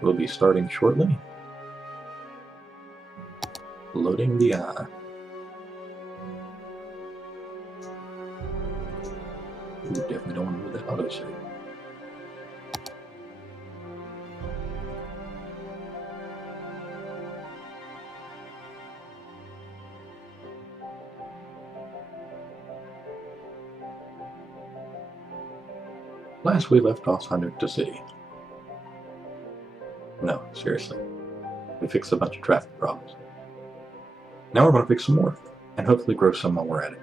will be starting shortly. Loading the eye. Ooh, definitely don't want to move that autosave. Last we left off, I nuked the city. No, seriously. We fixed a bunch of traffic problems. Now we're going to fix some more, and hopefully grow some while we're at it.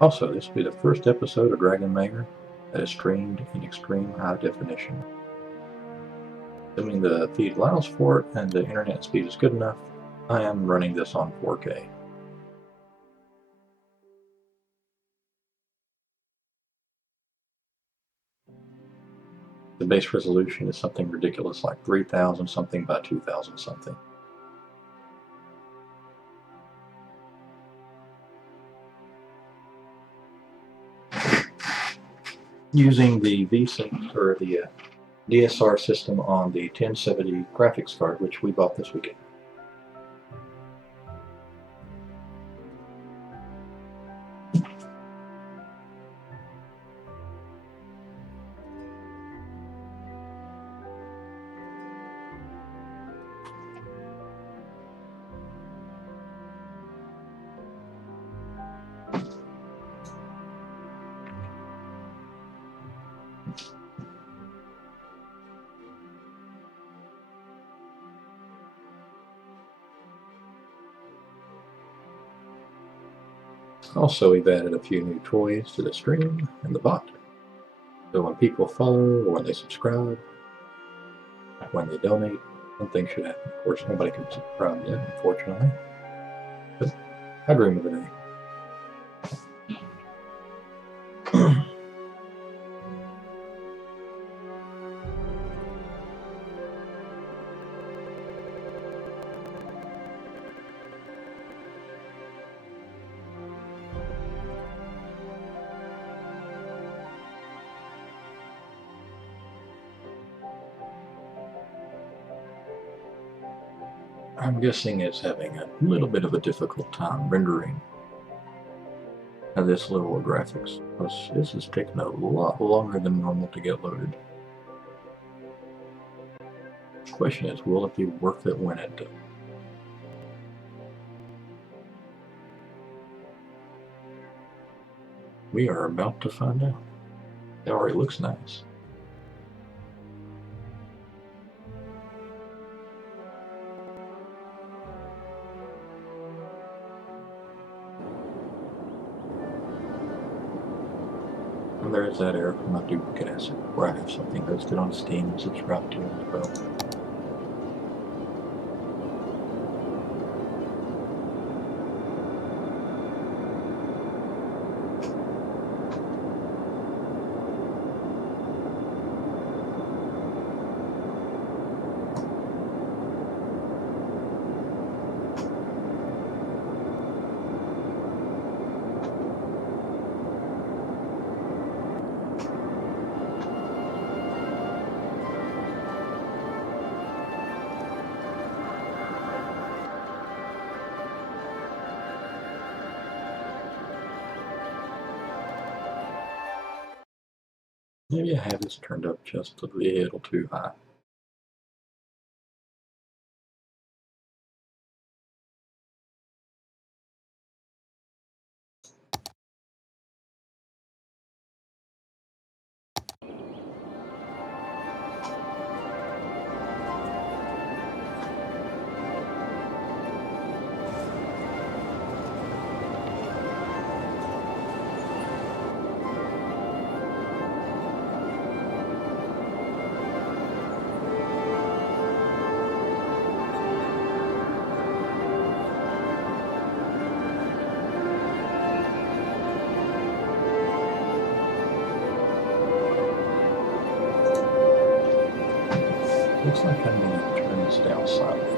Also, this will be the first episode of Dragon Mayor that is streamed in extreme high definition. Assuming the feed allows for it and the internet speed is good enough, I am running this on 4K. The base resolution is something ridiculous like 3000 something by 2000 something. Using the VSync or the DSR system on the 1070 graphics card, which we bought this weekend. Also, we've added a few new toys to the stream and the bot. So when people follow, or when they subscribe, when they donate, something should happen. Of course, nobody can subscribe yet, unfortunately. But I dream of the day. I'm guessing it's having a little bit of a difficult time rendering this level of graphics. This is taking a lot longer than normal to get loaded. The question is, will it be worth it when it does? We are about to find out. It already looks nice. And there's that error from my duplicate asset, where I have something hosted on Steam and subscribed to as well. Maybe I have this turned up just a little too high. Looks like I'm going to turn this down slightly.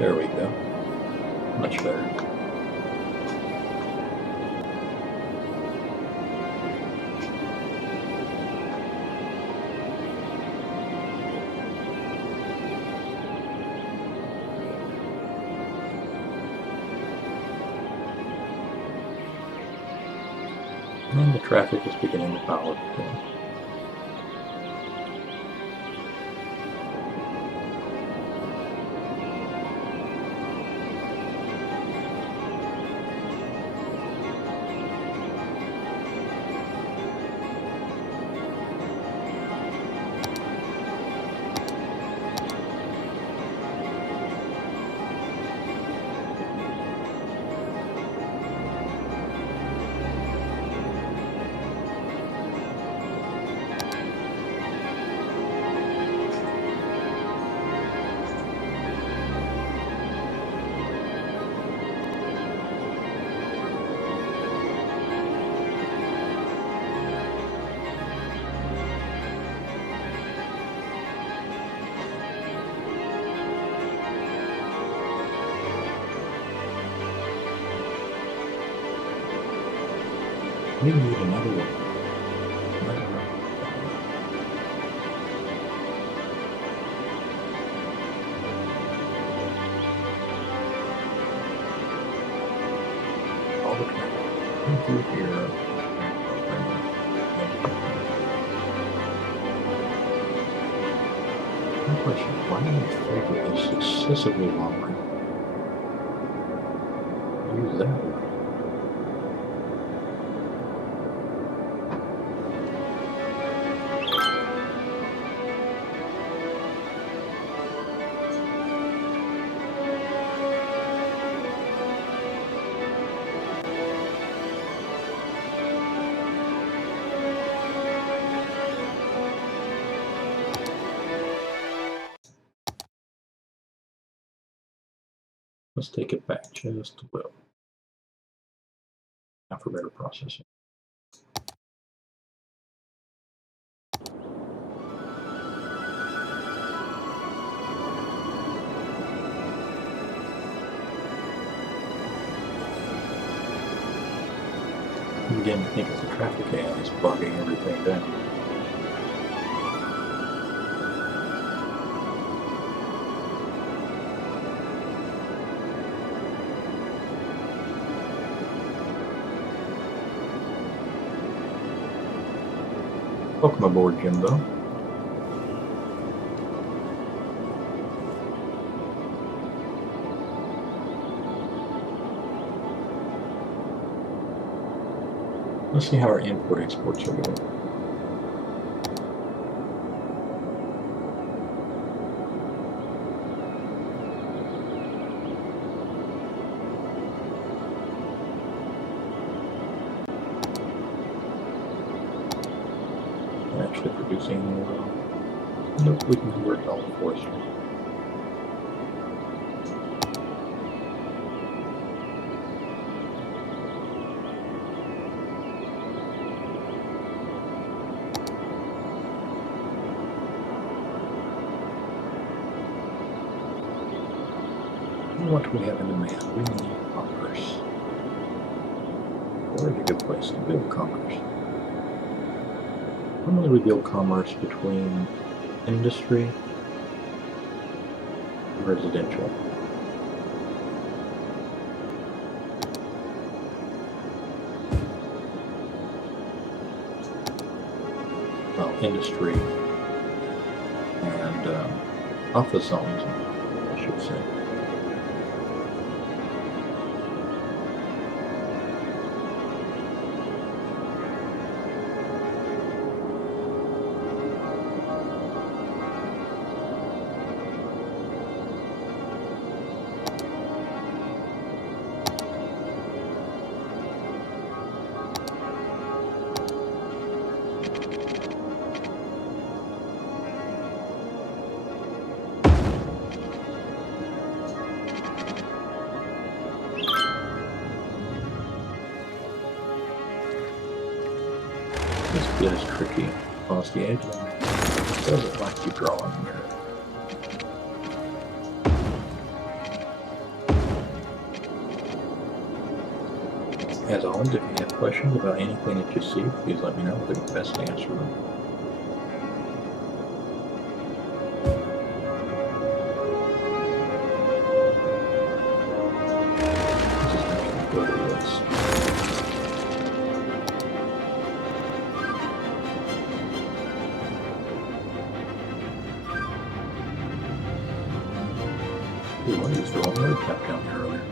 There we go. Much better. And the traffic is beginning to pile up again. We need another one. All the traffic come through here. My question, why do you favor this excessively long route? Use that one. Let's take it back just a little. Now for better processing. I'm beginning to think it's the traffic jam is bogging everything down. Welcome aboard, Jimbo. Let's see how our import exports are going. Actually producing nope, we can convert to all the forestry. What do we have in demand? We need commerce. Where's a good place to build commerce? Normally we build commerce between industry and residential. Well, industry and office zones, I should say. This bit is tricky. Across the edge, it doesn't like you drawing near it. As always, if you have questions about anything that you see, please let me know. I'll do my best to answer them. This is making me go to this. Ooh, I used the wrong road cap down here earlier.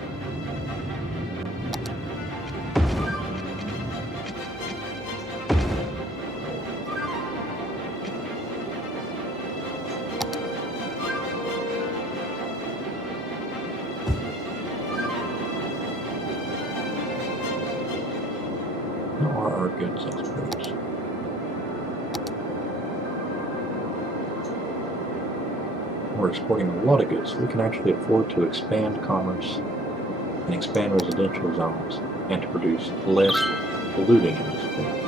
How are our goods exports? We're exporting a lot of goods, so we can actually afford to expand commerce and expand residential zones and to produce less polluting in this point.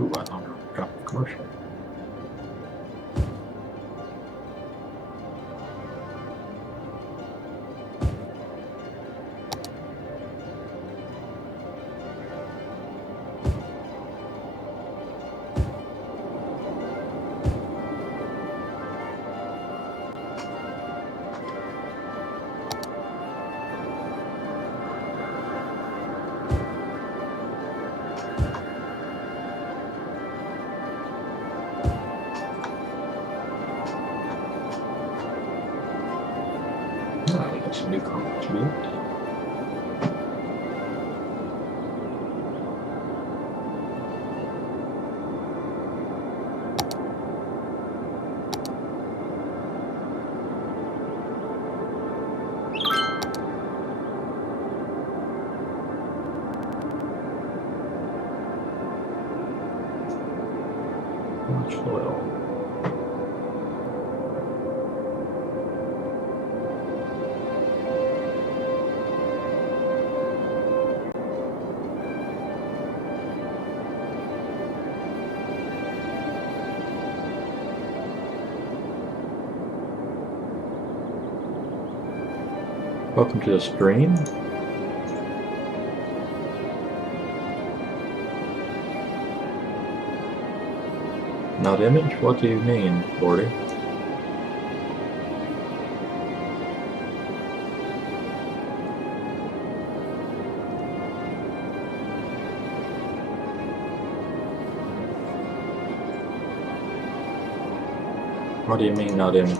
Ooh, I got commercial. We got some new comments built. soil. Welcome to the stream. Not image? What do you mean, Gordy? What do you mean, not image?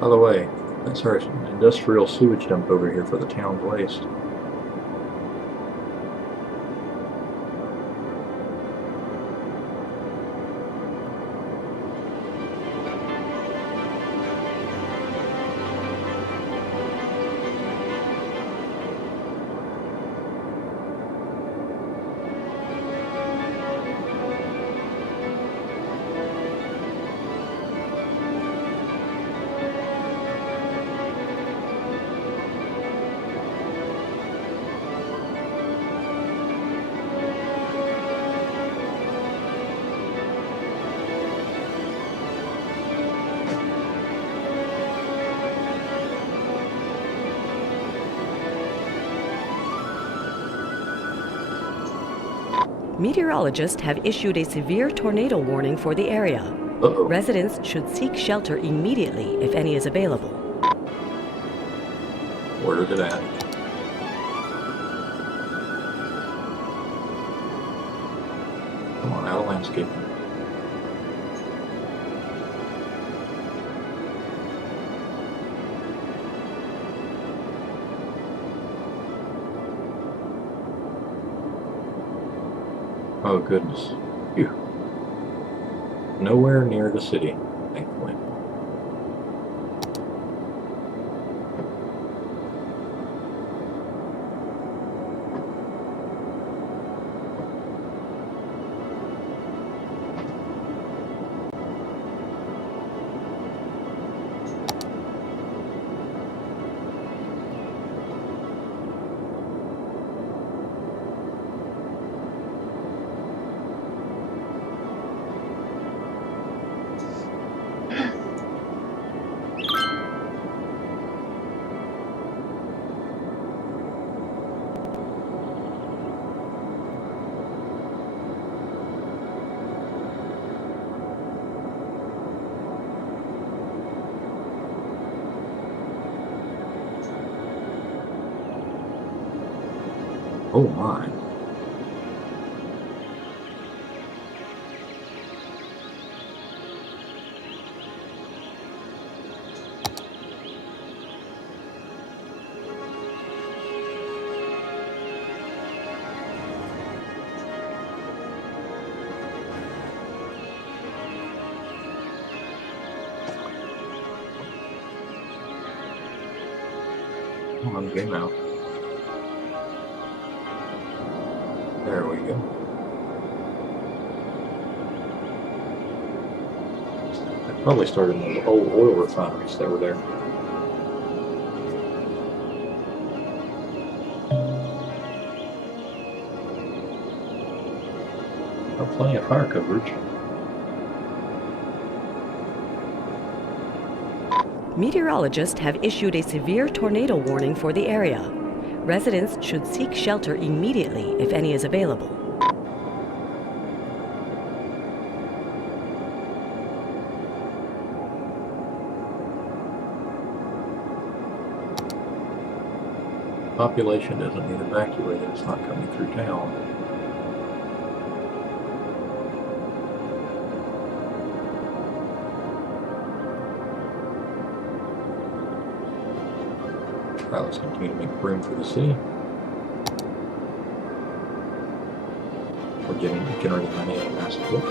By the way, that's our industrial sewage dump over here for the town's waste. Meteorologists have issued a severe tornado warning for the area. Uh-oh. Residents should seek shelter immediately if any is available. Where is it at? Come on, out of landscaping. Oh goodness. Phew. Nowhere near the city, thankfully. Oh my. Come on, game out. There we go. That probably started in the old oil refineries that were there. Oh, plenty of fire coverage. Meteorologists have issued a severe tornado warning for the area. Residents should seek shelter immediately if any is available. Population doesn't need evacuated. It's not coming through town. Right, let's continue to make room for the city. We're generating money at a massive clip.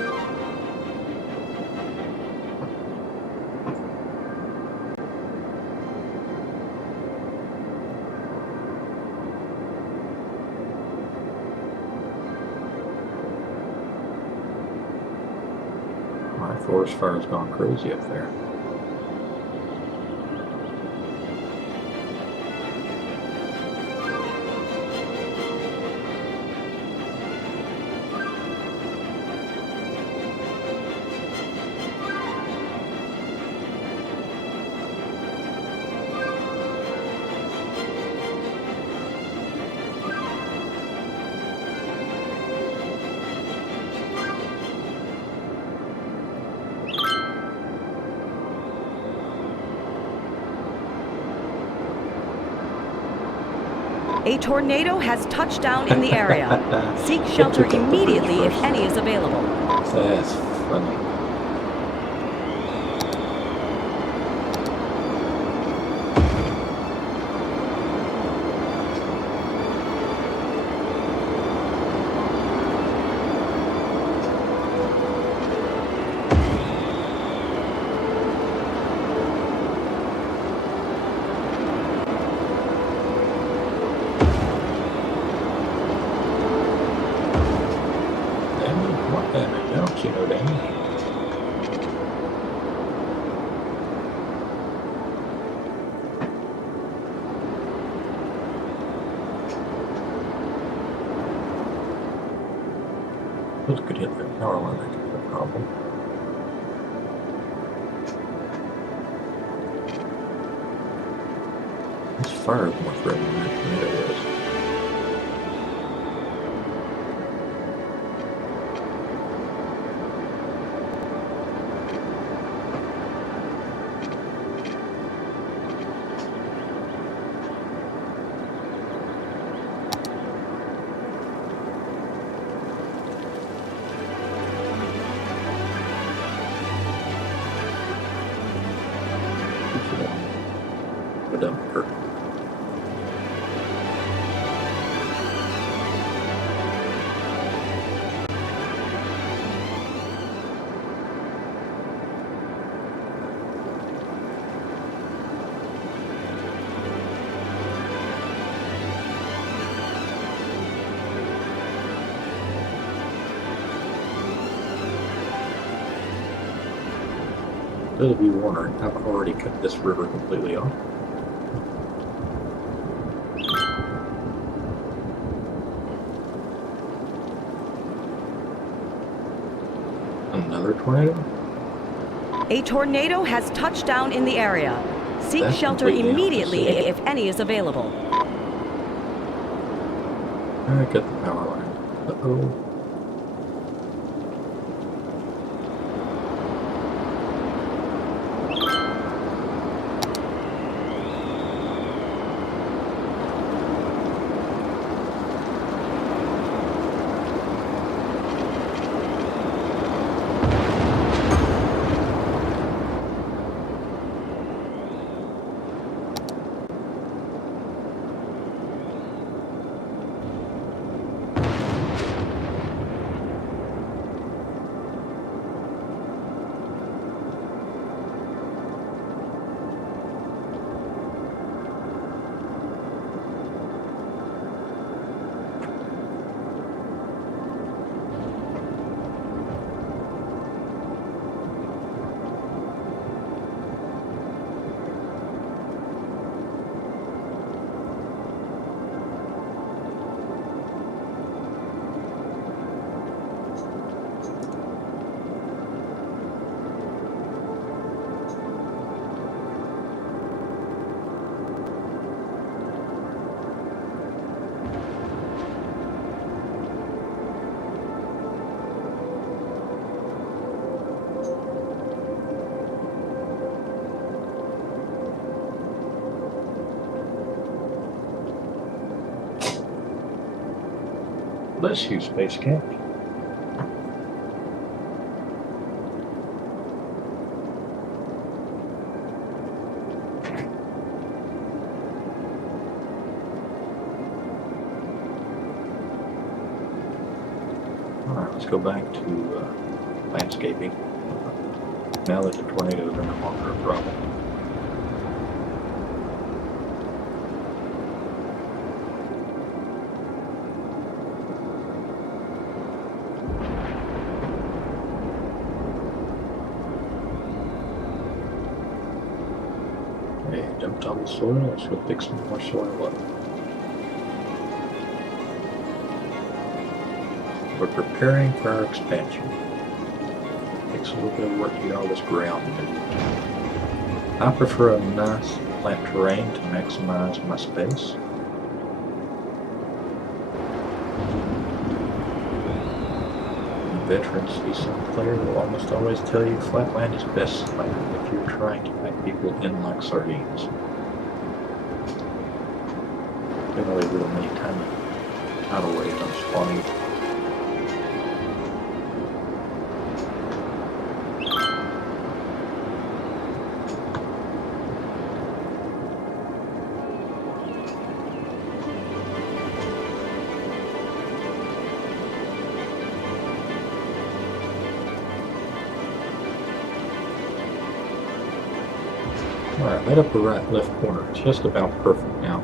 My forest fire's gone crazy up there. A tornado has touched down in the area. Seek shelter immediately if any is available. That's funny. You know, Danny. Those could hit the power line. That could be a problem. This fire is more threatening than that tornado is. A dumper. Those of you wondering, I've already cut this river completely off. Another tornado? A tornado has touched down in the area. Seek That's shelter completely immediately opposite. if any is available. I got the power line. Uh-oh. bless you, Space Cat. Alright, let's go back to landscaping. Now that the tornadoes are no longer a problem. Okay, dumped all the soil. Let's go pick some more soil up. We're preparing for our expansion. Takes a little bit of work to get all this ground moved. I prefer a nice flat terrain to maximize my space. Veteran seasoned player will almost always tell you flat land is best land if you're trying to pack people in like sardines. Generally real many tiny tidal waves on spawning. Alright, that upper right left corner is just about perfect now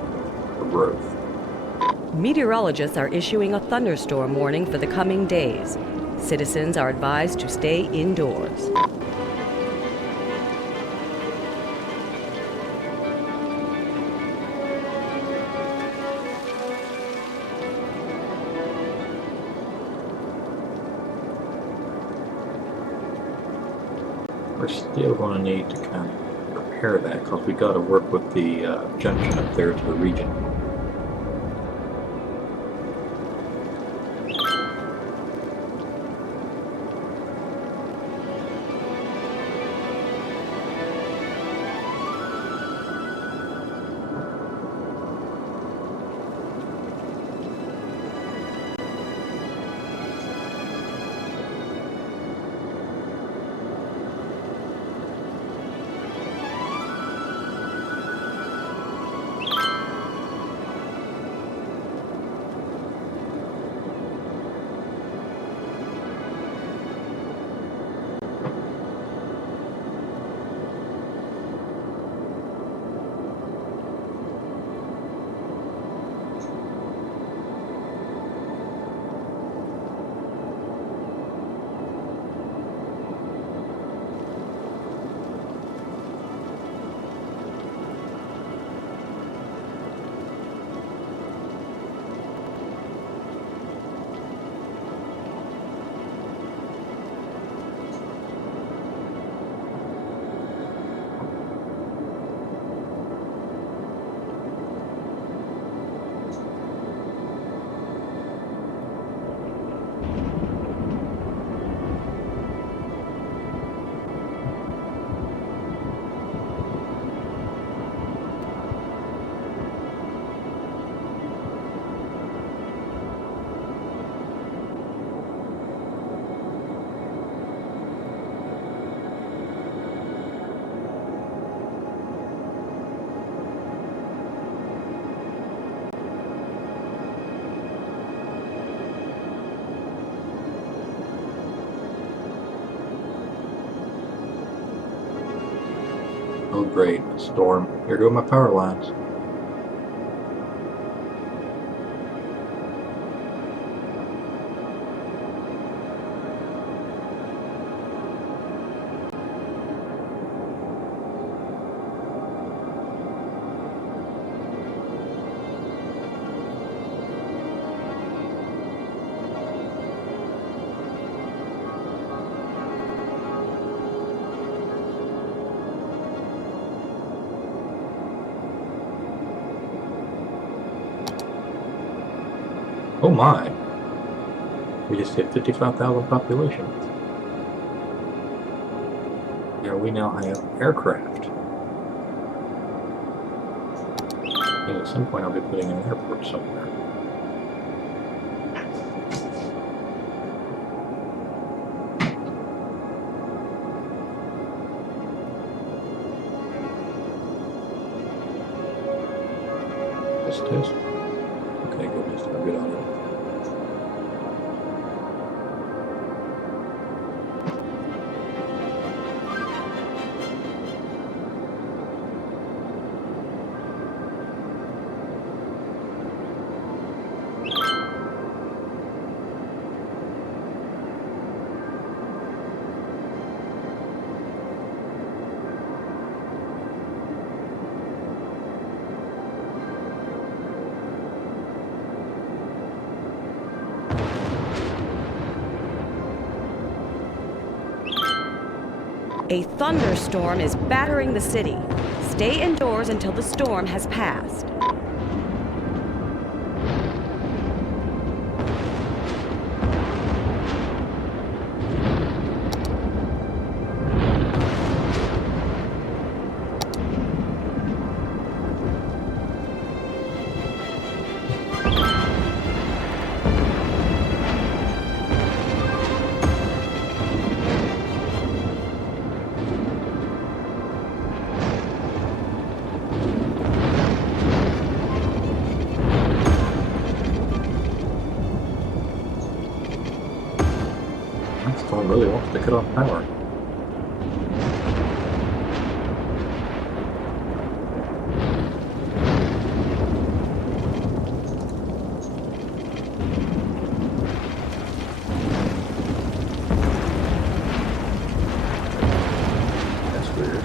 for growth. Meteorologists are issuing a thunderstorm warning for the coming days. Citizens are advised to stay indoors. We're still going to need to kind of prepare that because we got to work with the junction up there to the region. Oh great, storm. Here go my power lines. Oh my! We just hit 55,000 population. Yeah, we now have aircraft. And at some point I'll be putting an airport somewhere. Test, test. Okay, good news. I'm good audio. A thunderstorm is battering the city. Stay indoors until the storm has passed. That storm really wants to cut off power. That's weird.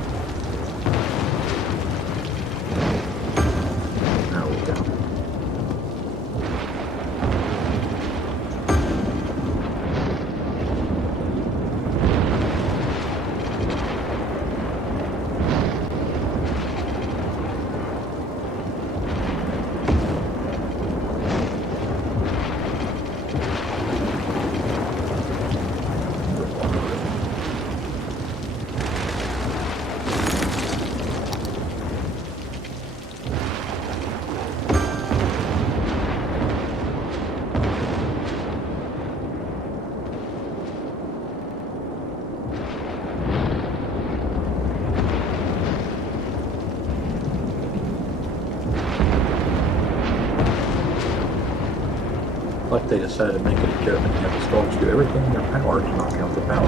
Now we go. Like they decided to make it a joke and have the storms do everything in their power to knock out the power.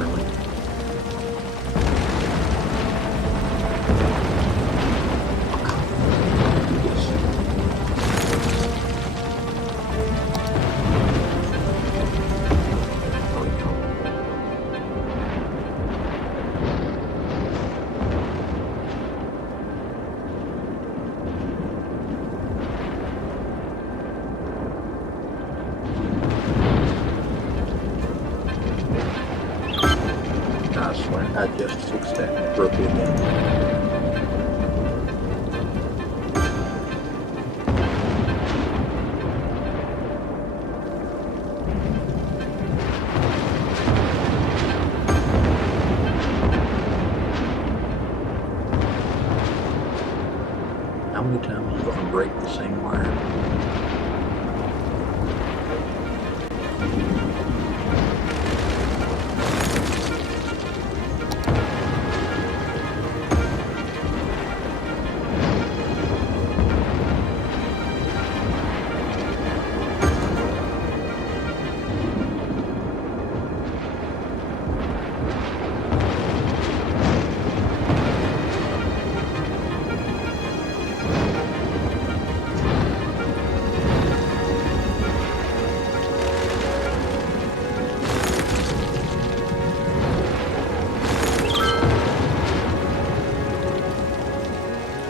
Really? I swear, I just fixed that. Broke it again. How many times are you going to break the same wire?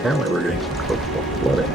Apparently we're getting some coastal flooding.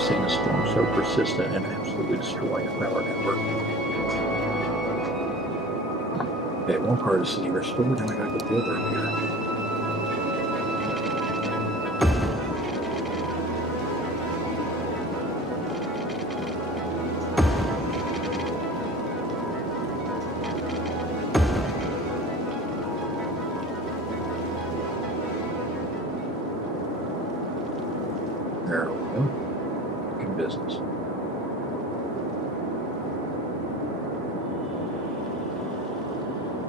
seen a storm so persistent and absolutely destroying a power network. Okay, one part of the city restored, and I gotta get the other up here. There we go. Good business.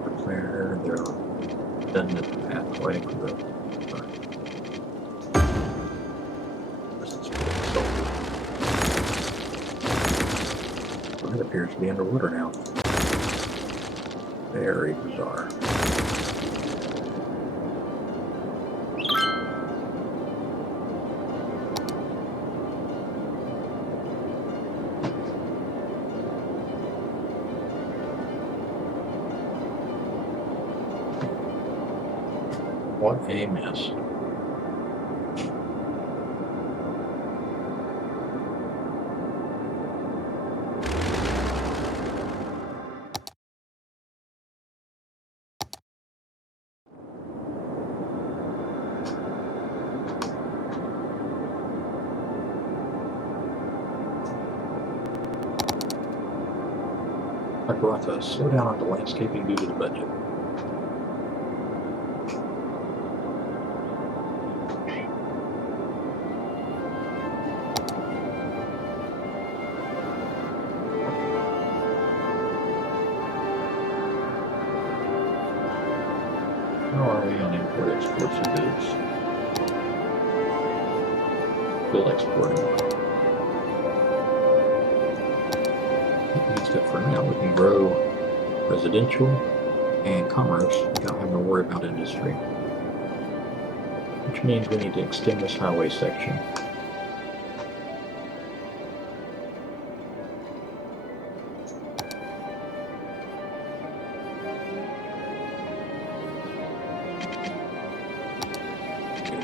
Prepare their redundant pathway for the Well, it appears to be underwater now. Very bizarre. What a mess. I brought to slow down on the landscaping due to the budget. How are we on import exports of goods? Still exporting. Except for now, we can grow residential and commerce without having to worry about industry. Which means we need to extend this highway section.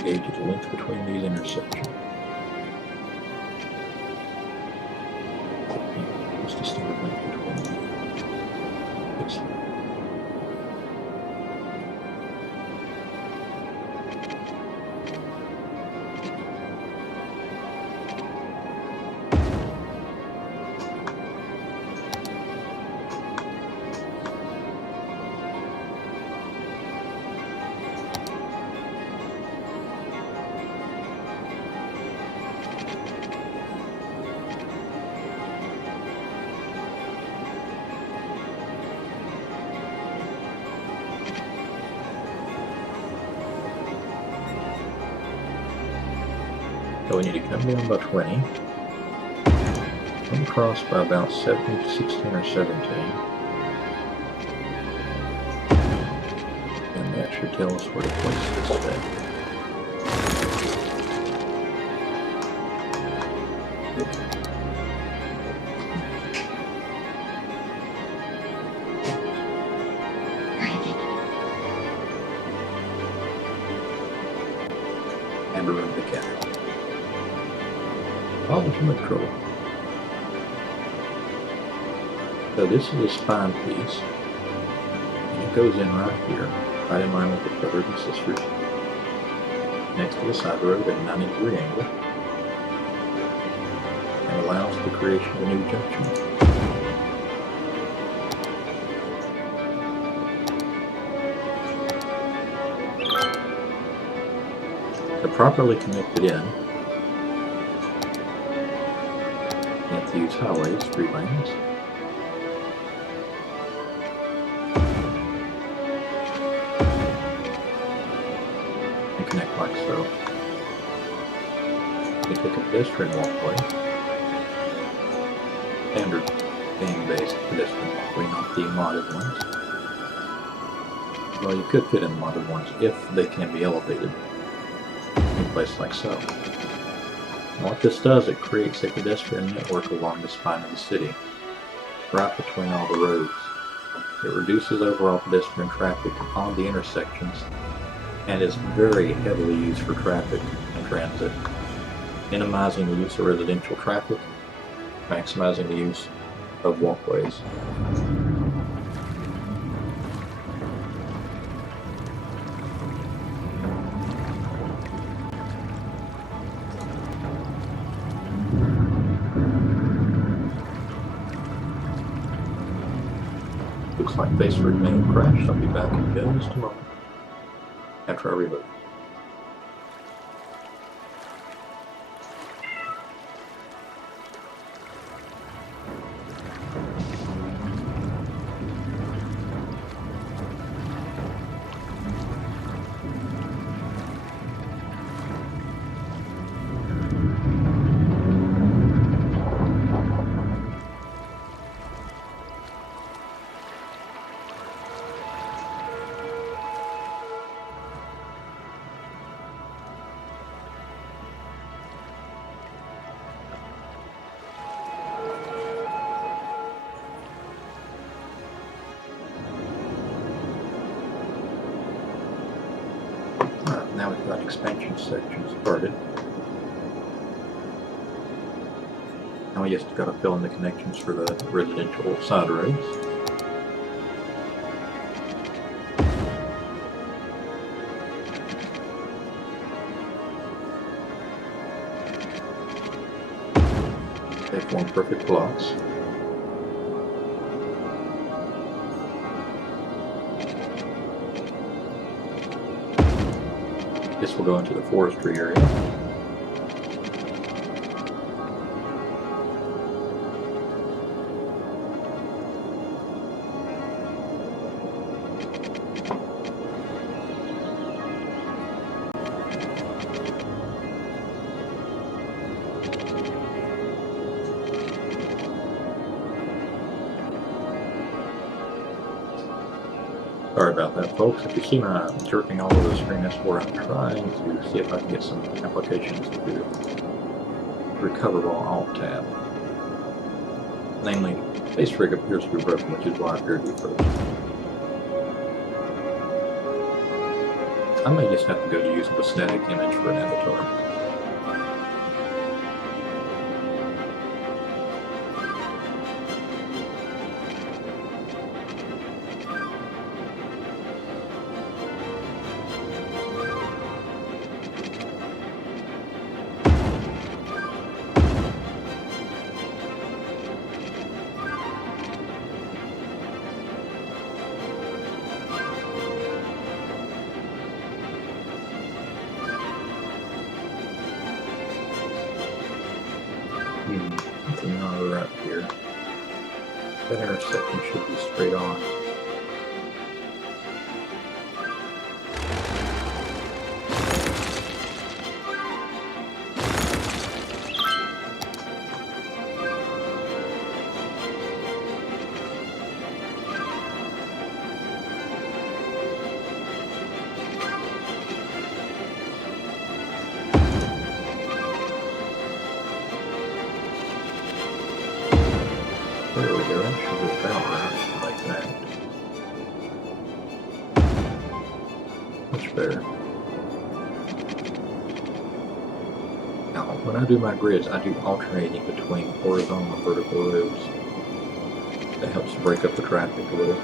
Gauge the length between these intersections. What's the standard length between them? So we need to come down by 20, come across by about 16 or 17, and that should tell us where to place this thing. And remove the cat. Ultimate control. So this is a spine piece, and it goes in right here, right in line with the brothers and sisters, next to the side road at a 90-degree angle, and allows the creation of a new junction. To properly connect it in, you have to use highways, 3 lanes. And connect like so. You take a pedestrian walkway, standard game-based pedestrian walkway, not the modded ones. Well, you could fit in modded ones if they can be elevated in a place like so. And what this does, it creates a pedestrian network along the spine of the city, right between all the roads. It reduces overall pedestrian traffic on the intersections and is very heavily used for traffic and transit. minimizing the use of residential traffic, maximizing the use of walkways. Looks like base rig may have crashed. I'll be back in just a moment after I reload. Now we've got expansion section started. Now we just got to fill in the connections for the residential side roads. They form perfect blocks. This will go into the forestry area. Sorry about that, folks. If you see my jerking all over the screen, that's where I'm trying to see if I can get some applications to do recoverable alt tab. Namely, base rig appears to be broken, which is why I appeared to be frozen. I may just have to go to using a static image for an avatar. Something not right here. That intersection should be straight on. There we go, that should be about right, like that. Much better. Now, when I do my grids, I do alternating between horizontal and vertical roads. That helps break up the traffic a little.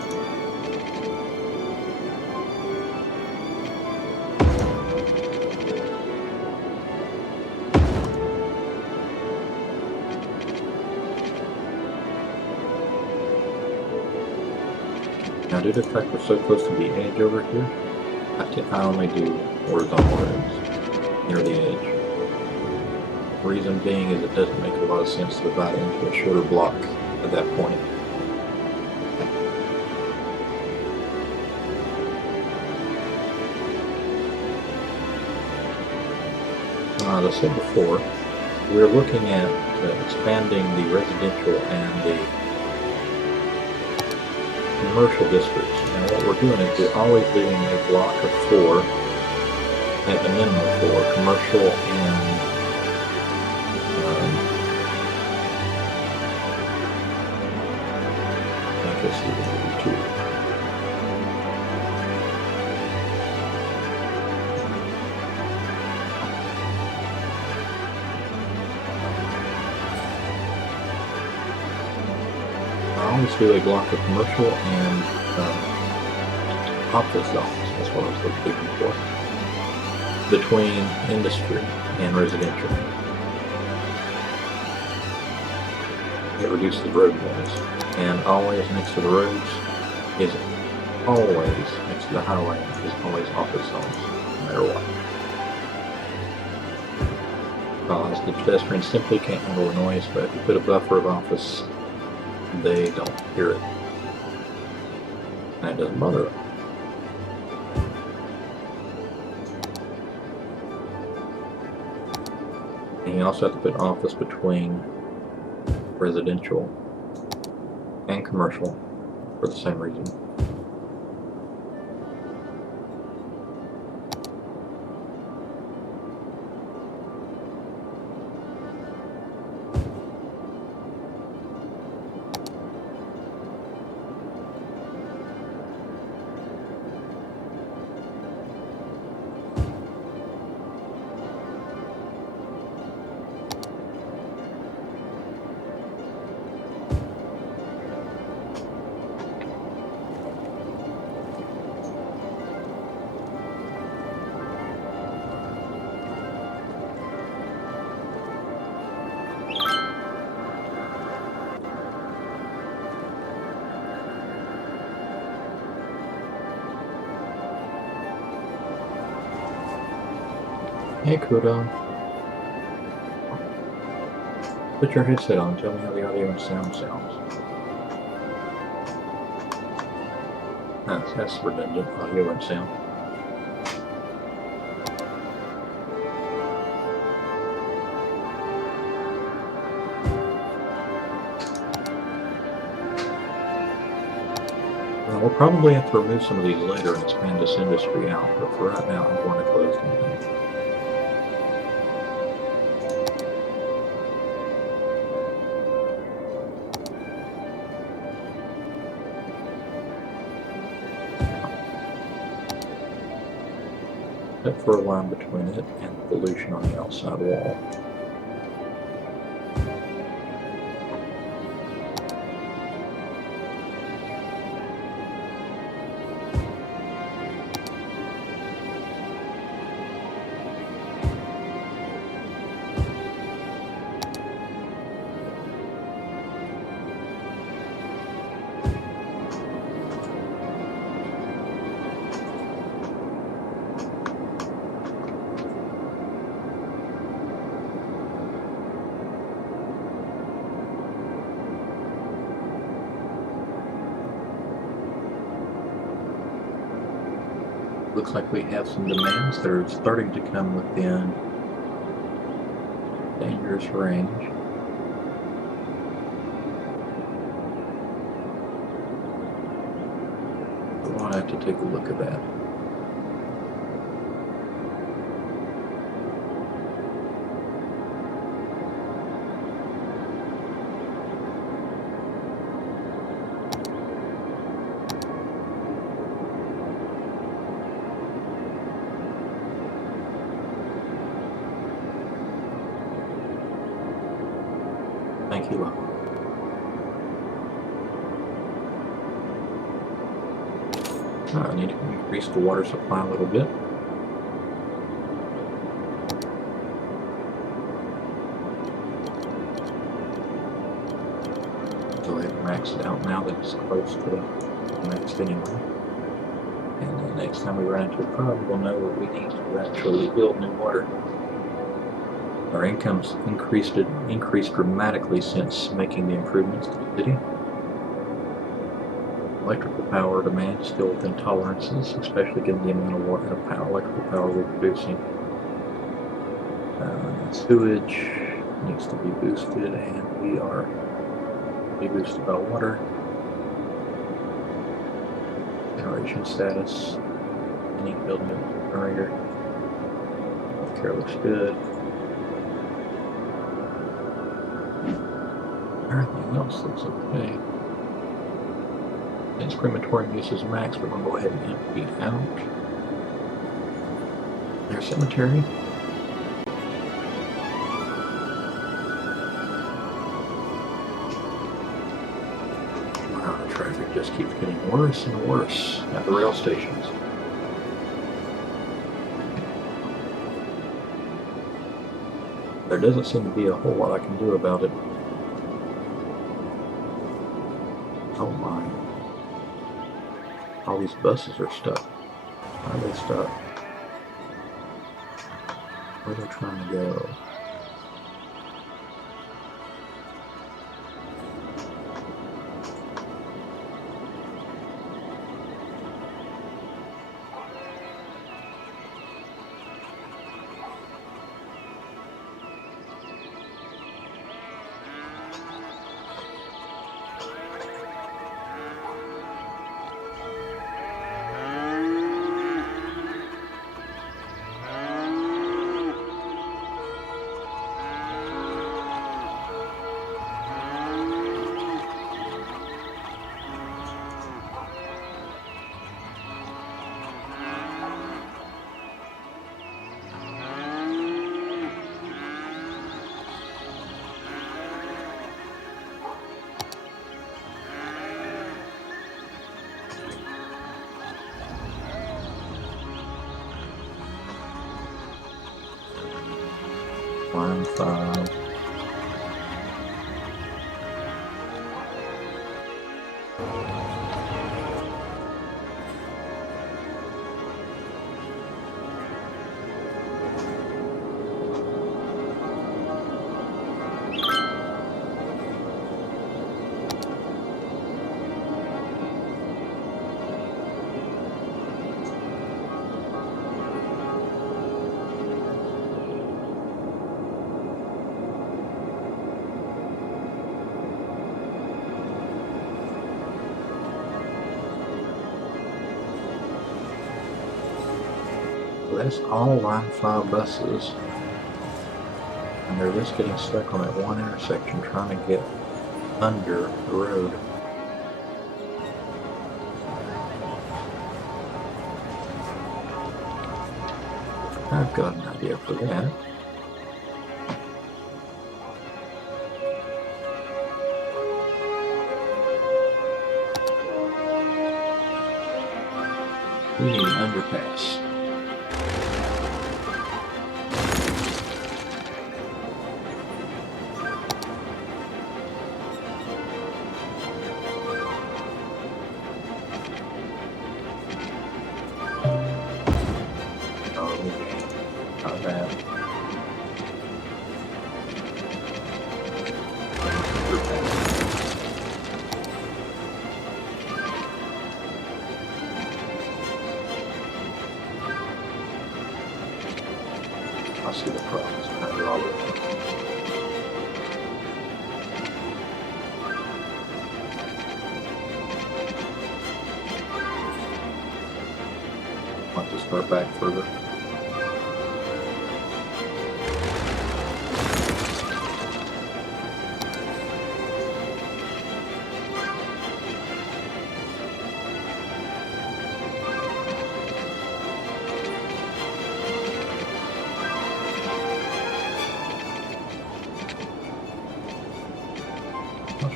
Now, due to the fact we're so close to the edge over here, I only do horizontal roads near the edge. Reason being is it doesn't make a lot of sense to divide it into a shorter block at that point. As I said before, we're looking at expanding the residential and the commercial districts. Now what we're doing is we're always leaving a block of 4, at the minimum 4, commercial and I guess even 2. always do a block of commercial and office zones. That's what I was looking for. Between industry and residential. It reduces road noise. And always next to the roads is always, next to the highway, is always office zones, no matter what. Because the pedestrians simply can't handle the noise, but if you put a buffer of office, they don't hear it. And it doesn't bother them. And you also have to put office between residential and commercial for the same reason. Hey Kudo, put your headset on, tell me how the audio and sound sounds. That's redundant, audio and sound. Well, we'll probably have to remove some of these later and expand this industry out, but for right now I'm going to close them down. Except for a line between it and the pollution on the outside wall. Looks like we have some demands that are starting to come within dangerous range. We'll have to take a look at that. Thank you, love. I need to increase the water supply a little bit. Go ahead and max it out now that it's close to the max anyway. And then next time we run into a problem, we'll know what we need to actually build new water. Our income's increased dramatically since making the improvements to the city. Electrical power demand is still within tolerances, especially given the amount of electrical power we're producing. Sewage needs to be boosted, and we are boosted by water. Generation status. I need to build a new generator. Healthcare looks good. Everything else looks okay. Since crematorium use is max, we're going to go ahead and empty out. There's cemetery. traffic just keeps getting worse and worse at the rail stations. There doesn't seem to be a whole lot I can do about it. Oh my. All these buses are stuck. Why are they stuck? Where are they trying to go? Line 5. That's all line 5 buses, and they're just getting stuck on that one intersection trying to get under the road. I've got an idea for that. We need an underpass. I see the problems behind it all the time. Want to start back further.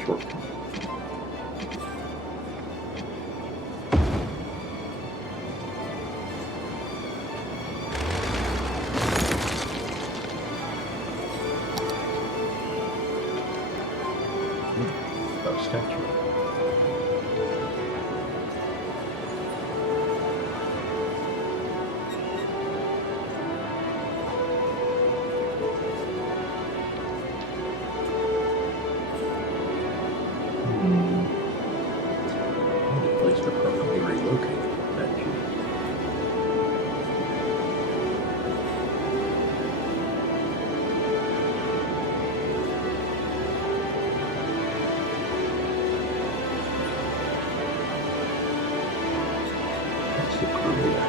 Shortcut. A statue. Place to permanently relocate that Jeep. That's the Korea.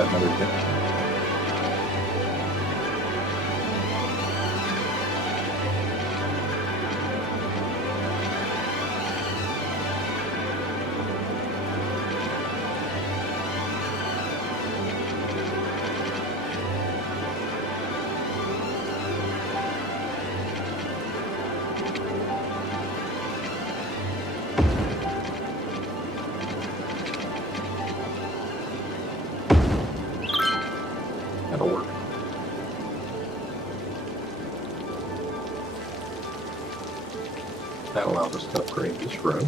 got another junction. That'll work. That allows us to upgrade this road.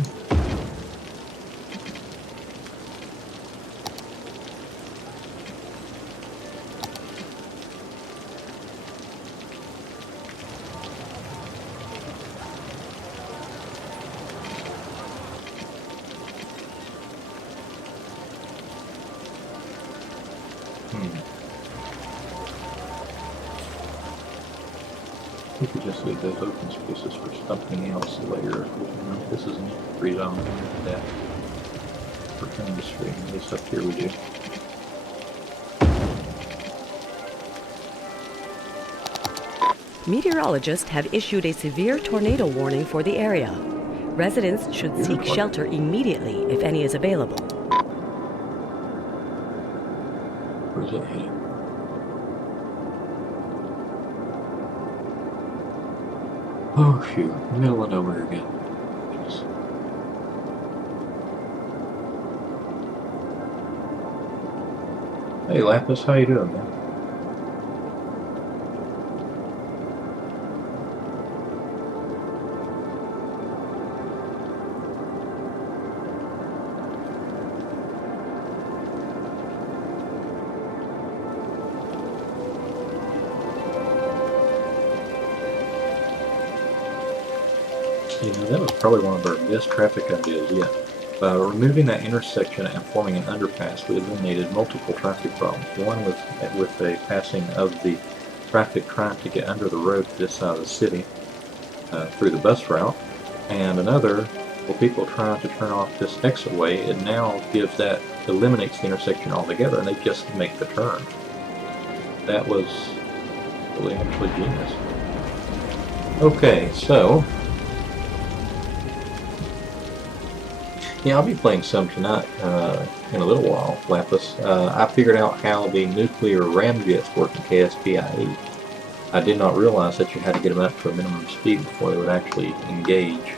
We could just leave those open spaces for something else later. This is a free zone that for industry. At least up here we do. Meteorologists have issued a severe tornado warning for the area. Residents should seek shelter immediately if any is available. Where's it heading? Oh shoot, middle of nowhere again. Jeez. Hey Lapis, how you doing, man? That was probably one of our best traffic ideas yet. By removing that intersection and forming an underpass, we eliminated multiple traffic problems. One was with the passing of the traffic trying to get under the road to this side of the city through the bus route, and another for people trying to turn off this exit way. It now eliminates the intersection altogether, and they just make the turn. That was really actually genius. Okay, so yeah, I'll be playing some tonight in a little while, Lapis. I figured out how the nuclear ramjets work in KSPI-8. I did not realize that you had to get them up to a minimum speed before they would actually engage.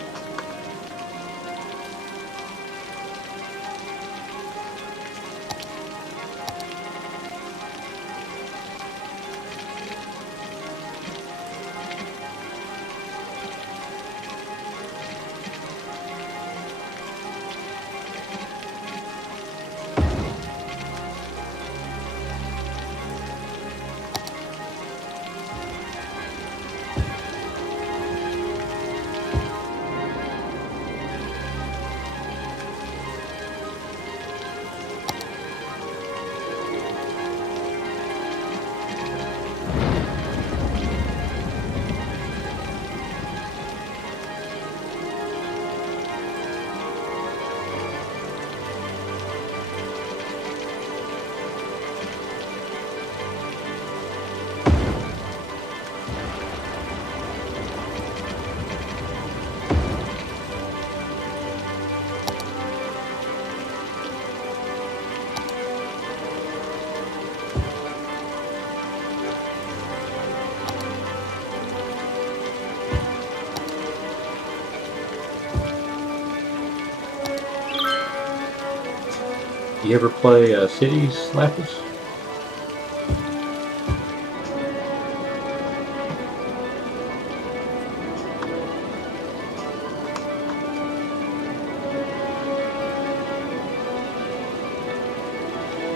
You ever play Cities, Lapis?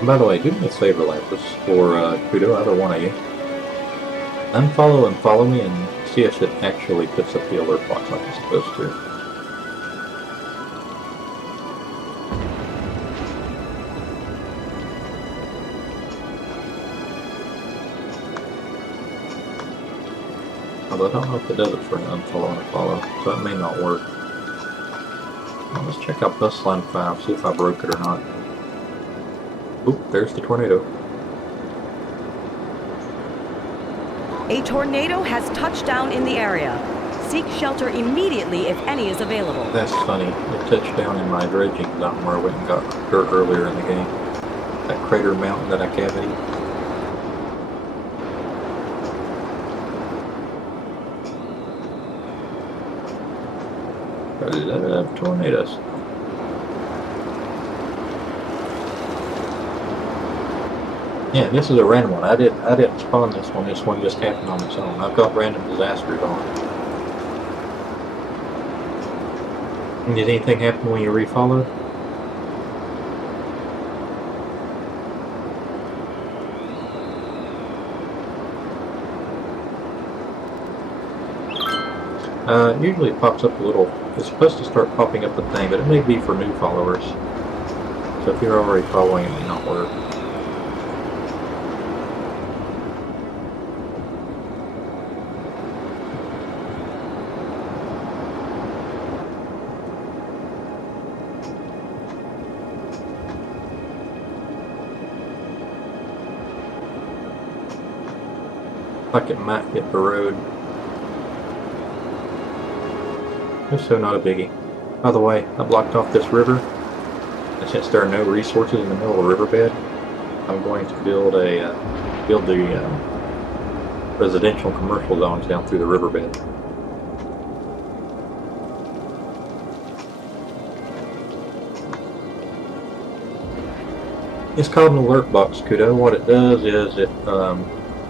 By the way, do me a favor, Lapis, or Kudo, either one of you. Unfollow and follow me and see if it actually puts up the alert box like it's supposed to. Although I don't know if it does it for an unfollow and a follow, so it may not work. Well, let's check out bus line 5, see if I broke it or not. Oop, there's the tornado. A tornado has touched down in the area. Seek shelter immediately if any is available. That's funny. It touched down in my dredging zone where I went and got dirt earlier in the game. That crater mountain, that cavity. I love tornadoes. Yeah, this is a random one. I didn't spawn this one. This one just happened on its own. I've got random disasters on. Did anything happen when you refollowed? Usually it pops up a little. It's supposed to start popping up a thing, but it may be for new followers. So if you're already following, it may not work. Like it might hit the road. It's so not a biggie. By the way, I blocked off this river, and since there are no resources in the middle of the riverbed, I'm going to build the residential and commercial zones down through the riverbed. It's called an alert box, Kudo. What it does is it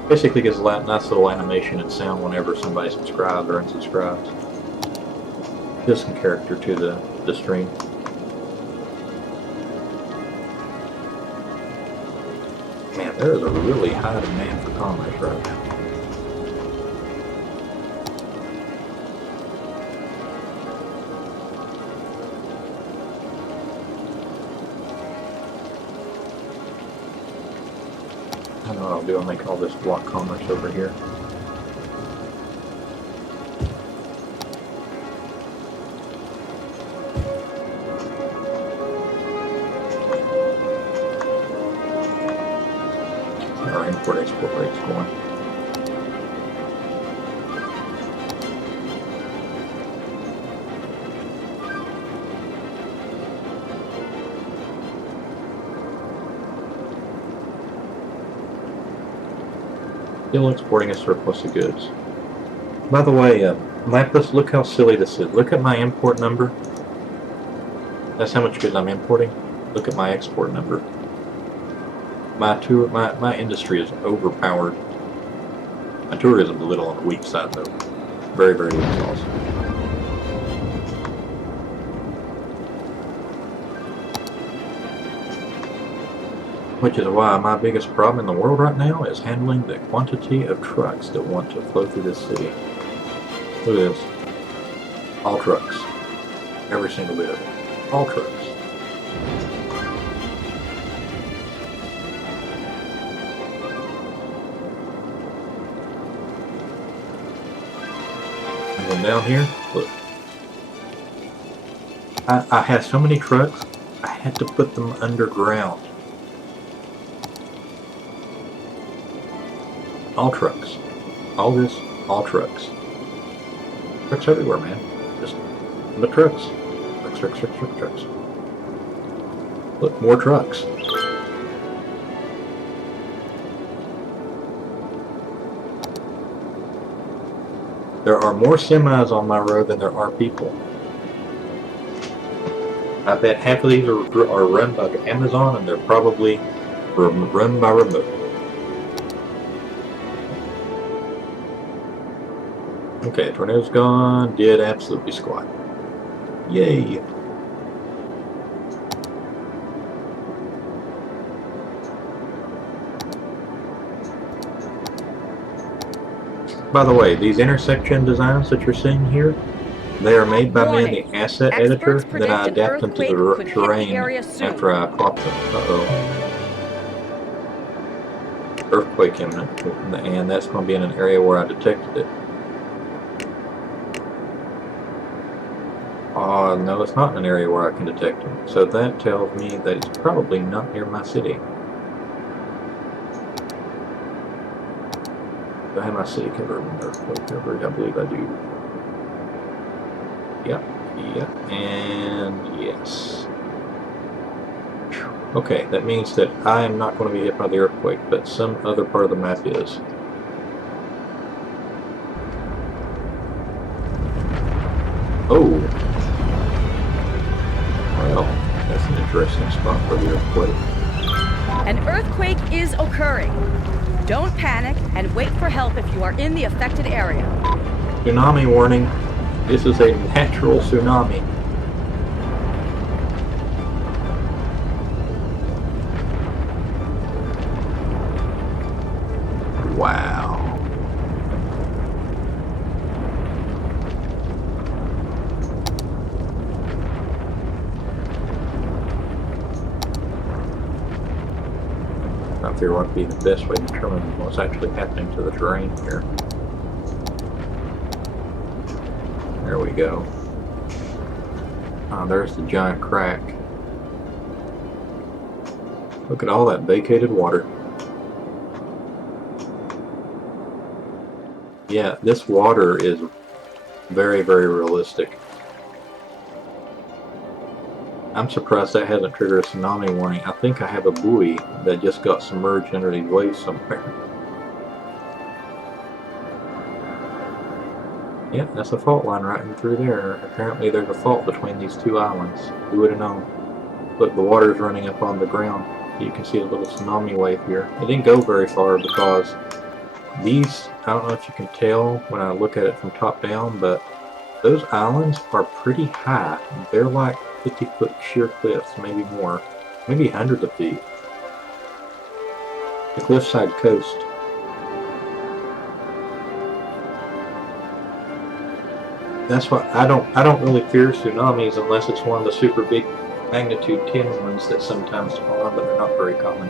basically gives a nice little animation and sound whenever somebody subscribes or unsubscribes. Gives some character to the stream. Man, there is a really high demand for commerce right now. I don't know what I'll do. I'll make all this block commerce over here. Our import-export rate's going. Still exporting a surplus of goods. By the way, Lapis, look how silly this is. Look at my import number. That's how much goods I'm importing. Look at my export number. My industry is overpowered. My tourism is a little on the weak side though. Very, very weak sauce. Which is why my biggest problem in the world right now is handling the quantity of trucks that want to flow through this city. Look at this. All trucks. Every single bit of it. All trucks. And down here, look. I had so many trucks, I had to put them underground. All trucks. All this, all trucks. Trucks everywhere, man. Just the trucks. Trucks. Look, more trucks. There are more semis on my road than there are people. I bet half of these are run by Amazon and they're probably run by remote. Okay, tornado's gone. Did absolutely squat. Yay! By the way, these intersection designs that you're seeing here, they are made by me in the asset editor, then I adapt them to the terrain after I plot them. Earthquake imminent, and that's going to be in an area where I detected it. No, it's not in an area where I can detect them. So that tells me that it's probably not near my city. Do I have my city covered in earthquake coverage? I believe I do. Yep, yep, and yes. Okay, that means that I am not going to be hit by the earthquake, but some other part of the map is. Oh! Well, that's an interesting spot for the earthquake. An earthquake is occurring. Don't panic and wait for help if you are in the affected area. Tsunami warning. This is a natural tsunami. Wow. I figure what would be the best way to determine what's actually happening to the terrain here. There we go. There's the giant crack. Look at all that vacated water. Yeah, this water is very, very realistic. I'm surprised that hasn't triggered a tsunami warning. I think I have a buoy that just got submerged under these waves somewhere. Yeah, that's a fault line right in through there. Apparently there's a fault between these two islands. Who would have known? Look, the water's running up on the ground. You can see a little tsunami wave here. It didn't go very far because these, I don't know if you can tell when I look at it from top down, but those islands are pretty high. They're like 50-foot sheer cliffs, maybe more, maybe hundreds of feet. The cliffside coast. That's why I don't really fear tsunamis unless it's one of the super big magnitude 10 ones that sometimes spawn, but they're not very common.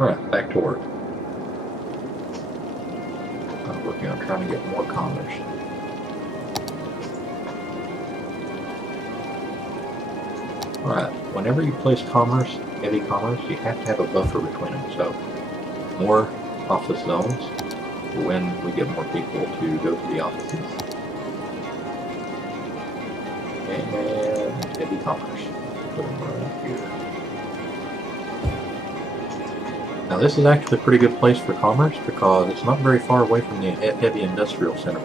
Alright, back to work. I'm working on trying to get more commerce. Alright, whenever you place commerce, heavy commerce, you have to have a buffer between them. So, more office zones when we get more people to go to the offices. And heavy commerce. Put them right here. Now this is actually a pretty good place for commerce because it's not very far away from the heavy industrial center.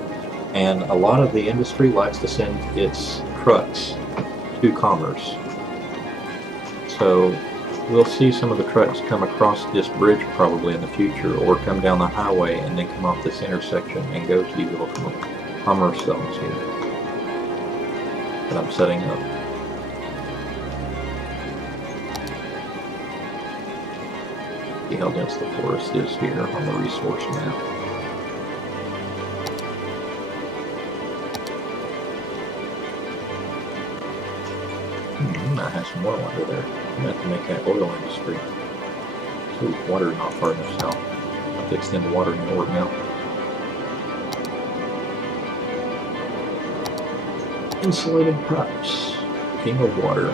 And a lot of the industry likes to send its trucks to commerce. So we'll see some of the trucks come across this bridge probably in the future, or come down the highway and then come off this intersection and go to these little commerce zones here that I'm setting up. See how dense the forest is here on the resource map. I have some oil under there. I'm going to have to make that oil industry. So water not far enough south. I have to extend the water north now. Insulated pipes. King of water.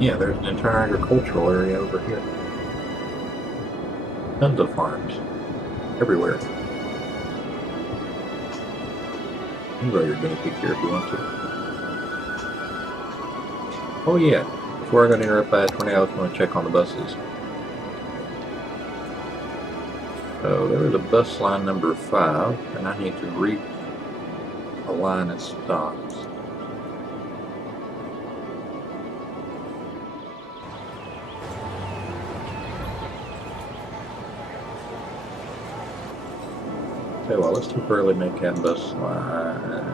Yeah, there's an entire agricultural area over here. Tons of farms. Everywhere. You can grow your guinea pig here if you want to. Oh yeah, before I got interrupted by a tornado, I was going to check on the buses. So there was a bus line number 5, and I need to realign its stops. Okay, well, let's temporarily make that bus line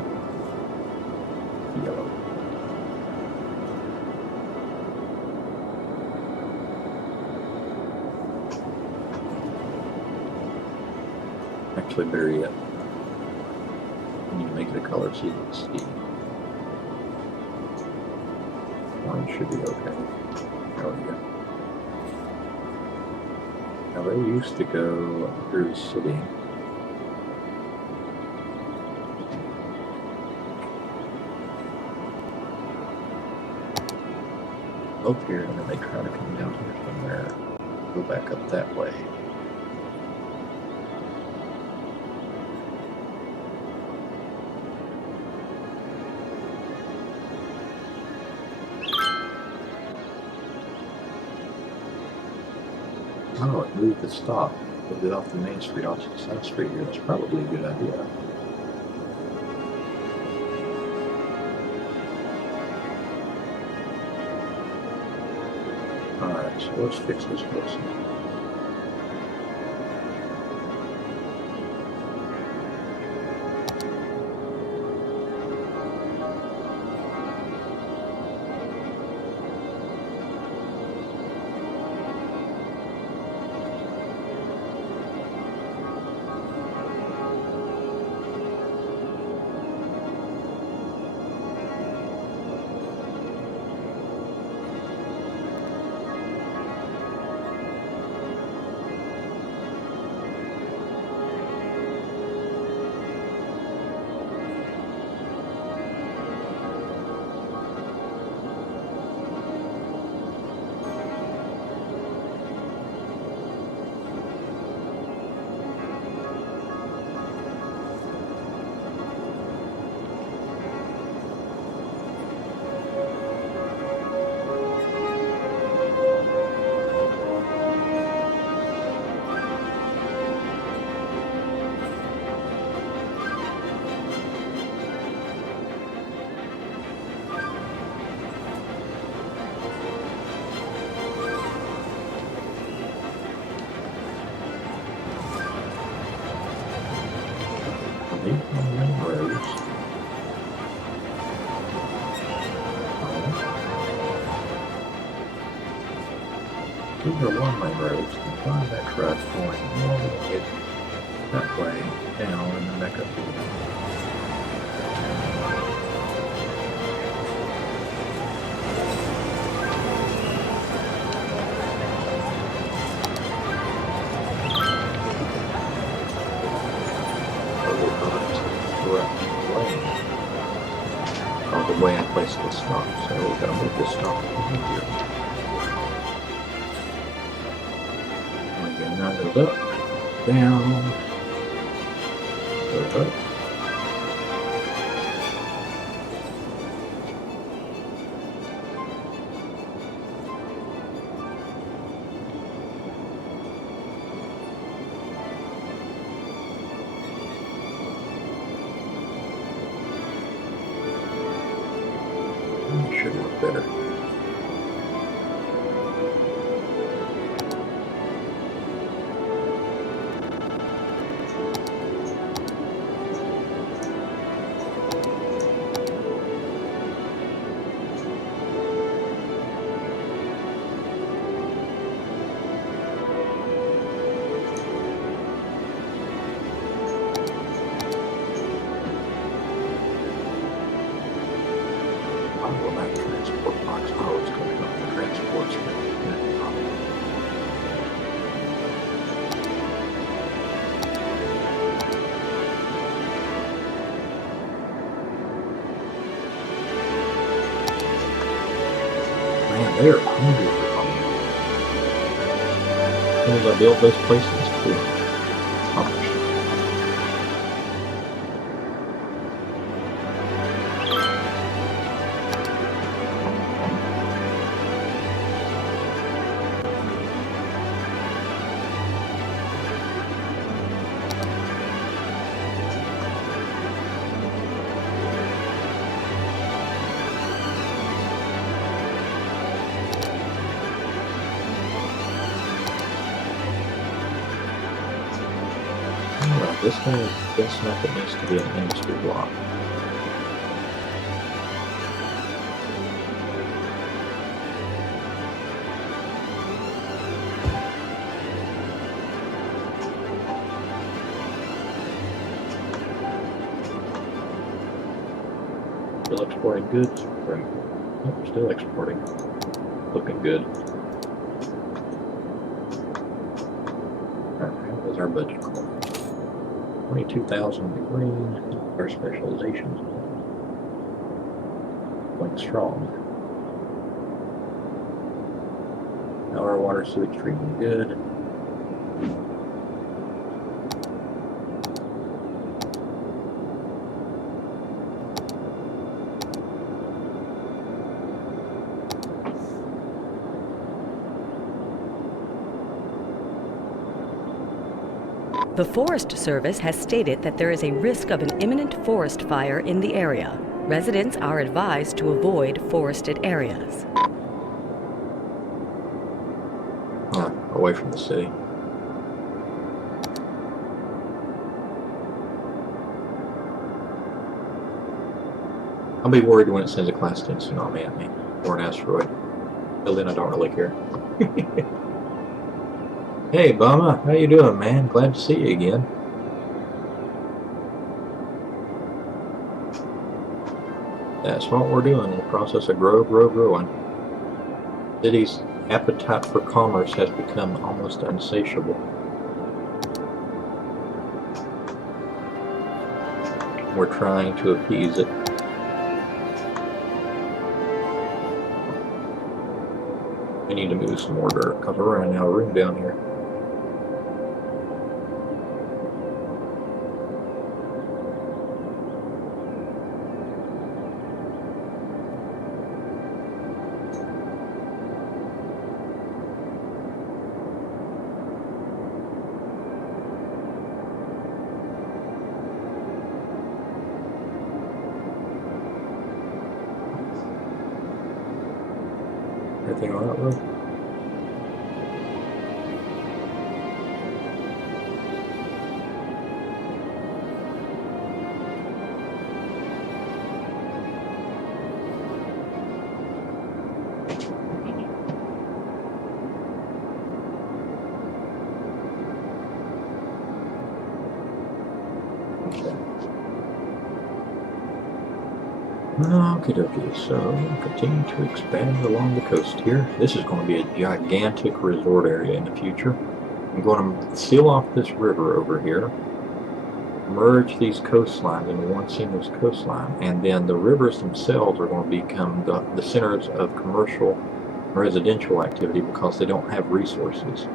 yellow. Actually, better yet, I need to make it a color so you can see. Orange should be okay. There we go. Now, they used to go through the city. Up here, and then they try to come down here somewhere. Go back up that way. Oh, it moved the stop. Moved it off the main street onto the side street here. That's probably a good idea. Alright, so let's fix this bus. These are the main roads. These are one-lane roads. You can find that truck going all the way that way down and then back up again. The way I placed this stop, so we're going to move this stop over here. And again, now goes up, down, goes up. It should look better. Well, that transport box, oh, it's coming off the transport screen. Man, they are hungry for coming. As soon as I build those places, cool. Accomplished. this thing is just enough it needs to be an industry block. Still exporting goods. Nope, still exporting. Looking good. Alright, what was our budget called? 22,000 green. Our specializations going strong. Now our water sewage treatment good. The Forest Service has stated that there is a risk of an imminent forest fire in the area. Residents are advised to avoid forested areas. Away from the city. I'll be worried when it sends a class 10 tsunami at me, or an asteroid. Till then I don't really care. Hey Bama, how you doing, man? Glad to see you again. That's what we're doing in the process of growing. City's appetite for commerce has become almost insatiable. We're trying to appease it. We need to move some more dirt because we're running out of room down here. Everything on that road? Okie dokie, so continue to expand along the coast here. This is going to be a gigantic resort area in the future. I'm going to seal off this river over here, merge these coastlines into one seamless coastline, and then the rivers themselves are going to become the centers of commercial and residential activity because they don't have resources.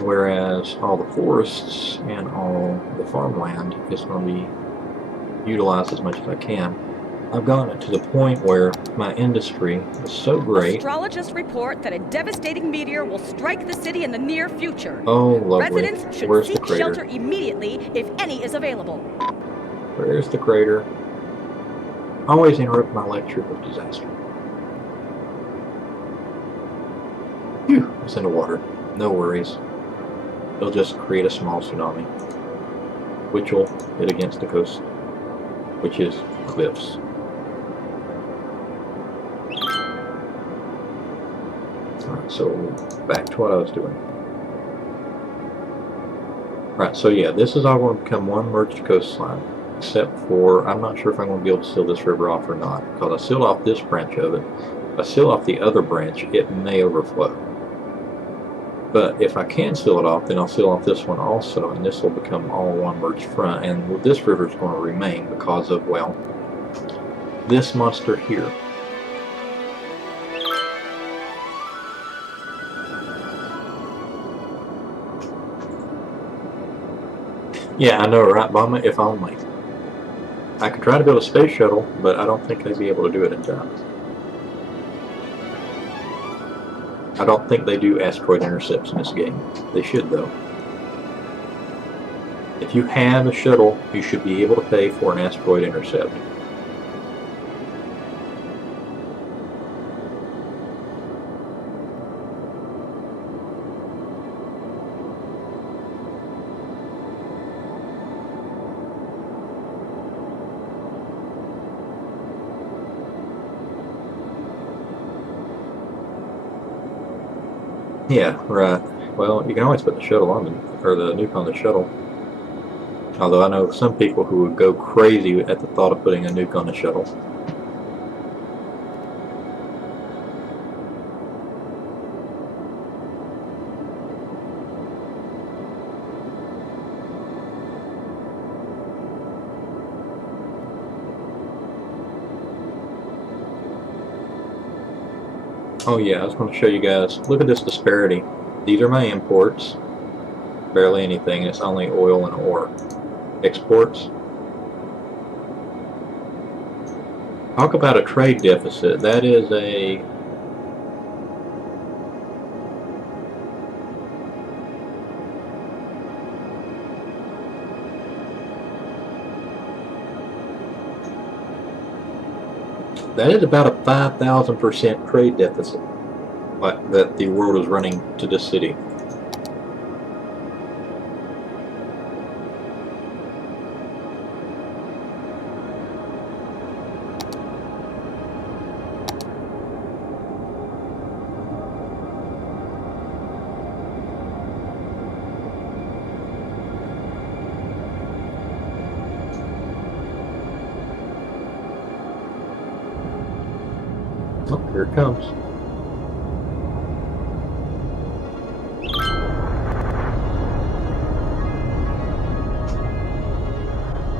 Whereas all the forests and all the farmland is going to be utilized as much as I can. I've gotten it to the point where my industry is so great. Astrologists report that a devastating meteor will strike the city in the near future. Oh, lovely. Residents should Where's the seek crater? shelter immediately if any is available. Where's the crater? Always interrupt my lecture with disaster. Phew, it's in the water. No worries. They'll just create a small tsunami, which will hit against the coast, which is cliffs. Alright, so back to what I was doing. Right, so yeah, this is all going to become one merged coastline, except for, I'm not sure if I'm going to be able to seal this river off or not, because I sealed off this branch of it. If I seal off the other branch, it may overflow. But if I can seal it off, then I'll seal off this one also, and this will become all one merged front, and this river is going to remain because of, well, this monster here. Yeah, I know, right, Bomba? If only. I could try to build a space shuttle, but I don't think they'd be able to do it in time. I don't think they do asteroid intercepts in this game. They should, though. If you have a shuttle, you should be able to pay for an asteroid intercept. Yeah, right. Well, you can always put the shuttle on or the nuke on the shuttle. Although I know some people who would go crazy at the thought of putting a nuke on the shuttle. Oh yeah, I was going to show you guys. Look at this disparity. These are my imports. Barely anything. It's only oil and ore. Exports. Talk about a trade deficit. That is a... That is about a 5,000% trade deficit that the world is running to this city. Oh, here it comes.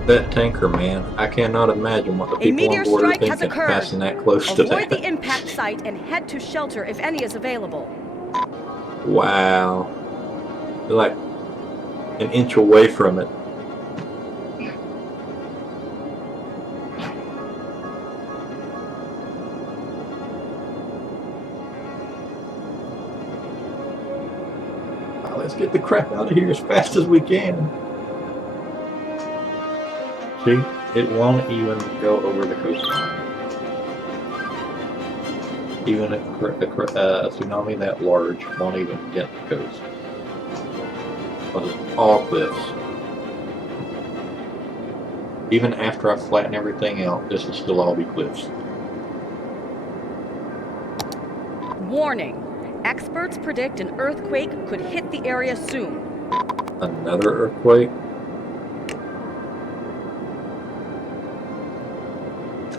That tanker, man. I cannot imagine what the people on board are thinking, passing that close to that. Avoid the impact site and head to shelter if any is available. Wow. They're like an inch away from it. Let's get the crap out of here as fast as we can. See, it won't even go over the coastline. Even a tsunami that large won't even get the coast. But it's all cliffs. Even after I flatten everything out, this will still all be cliffs. Warning. Experts predict an earthquake could hit the area soon. Another earthquake?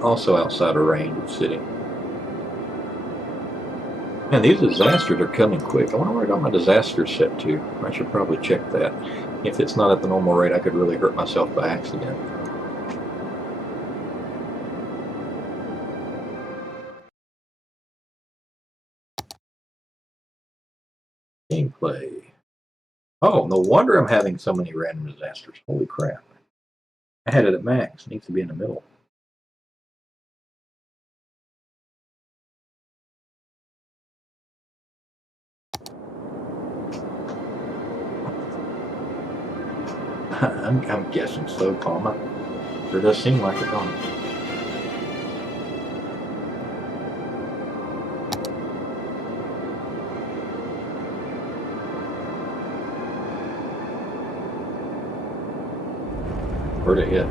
Also outside of range of the city. Man, these disasters are coming quick. I wonder where I got my disasters set to. I should probably check that. If it's not at the normal rate, I could really hurt myself by accident. Gameplay. Oh, no wonder I'm having so many random disasters. Holy crap. I had it at max. It needs to be in the middle. I'm guessing so, comma. Sure does seem like it, don't it? Where'd it hit?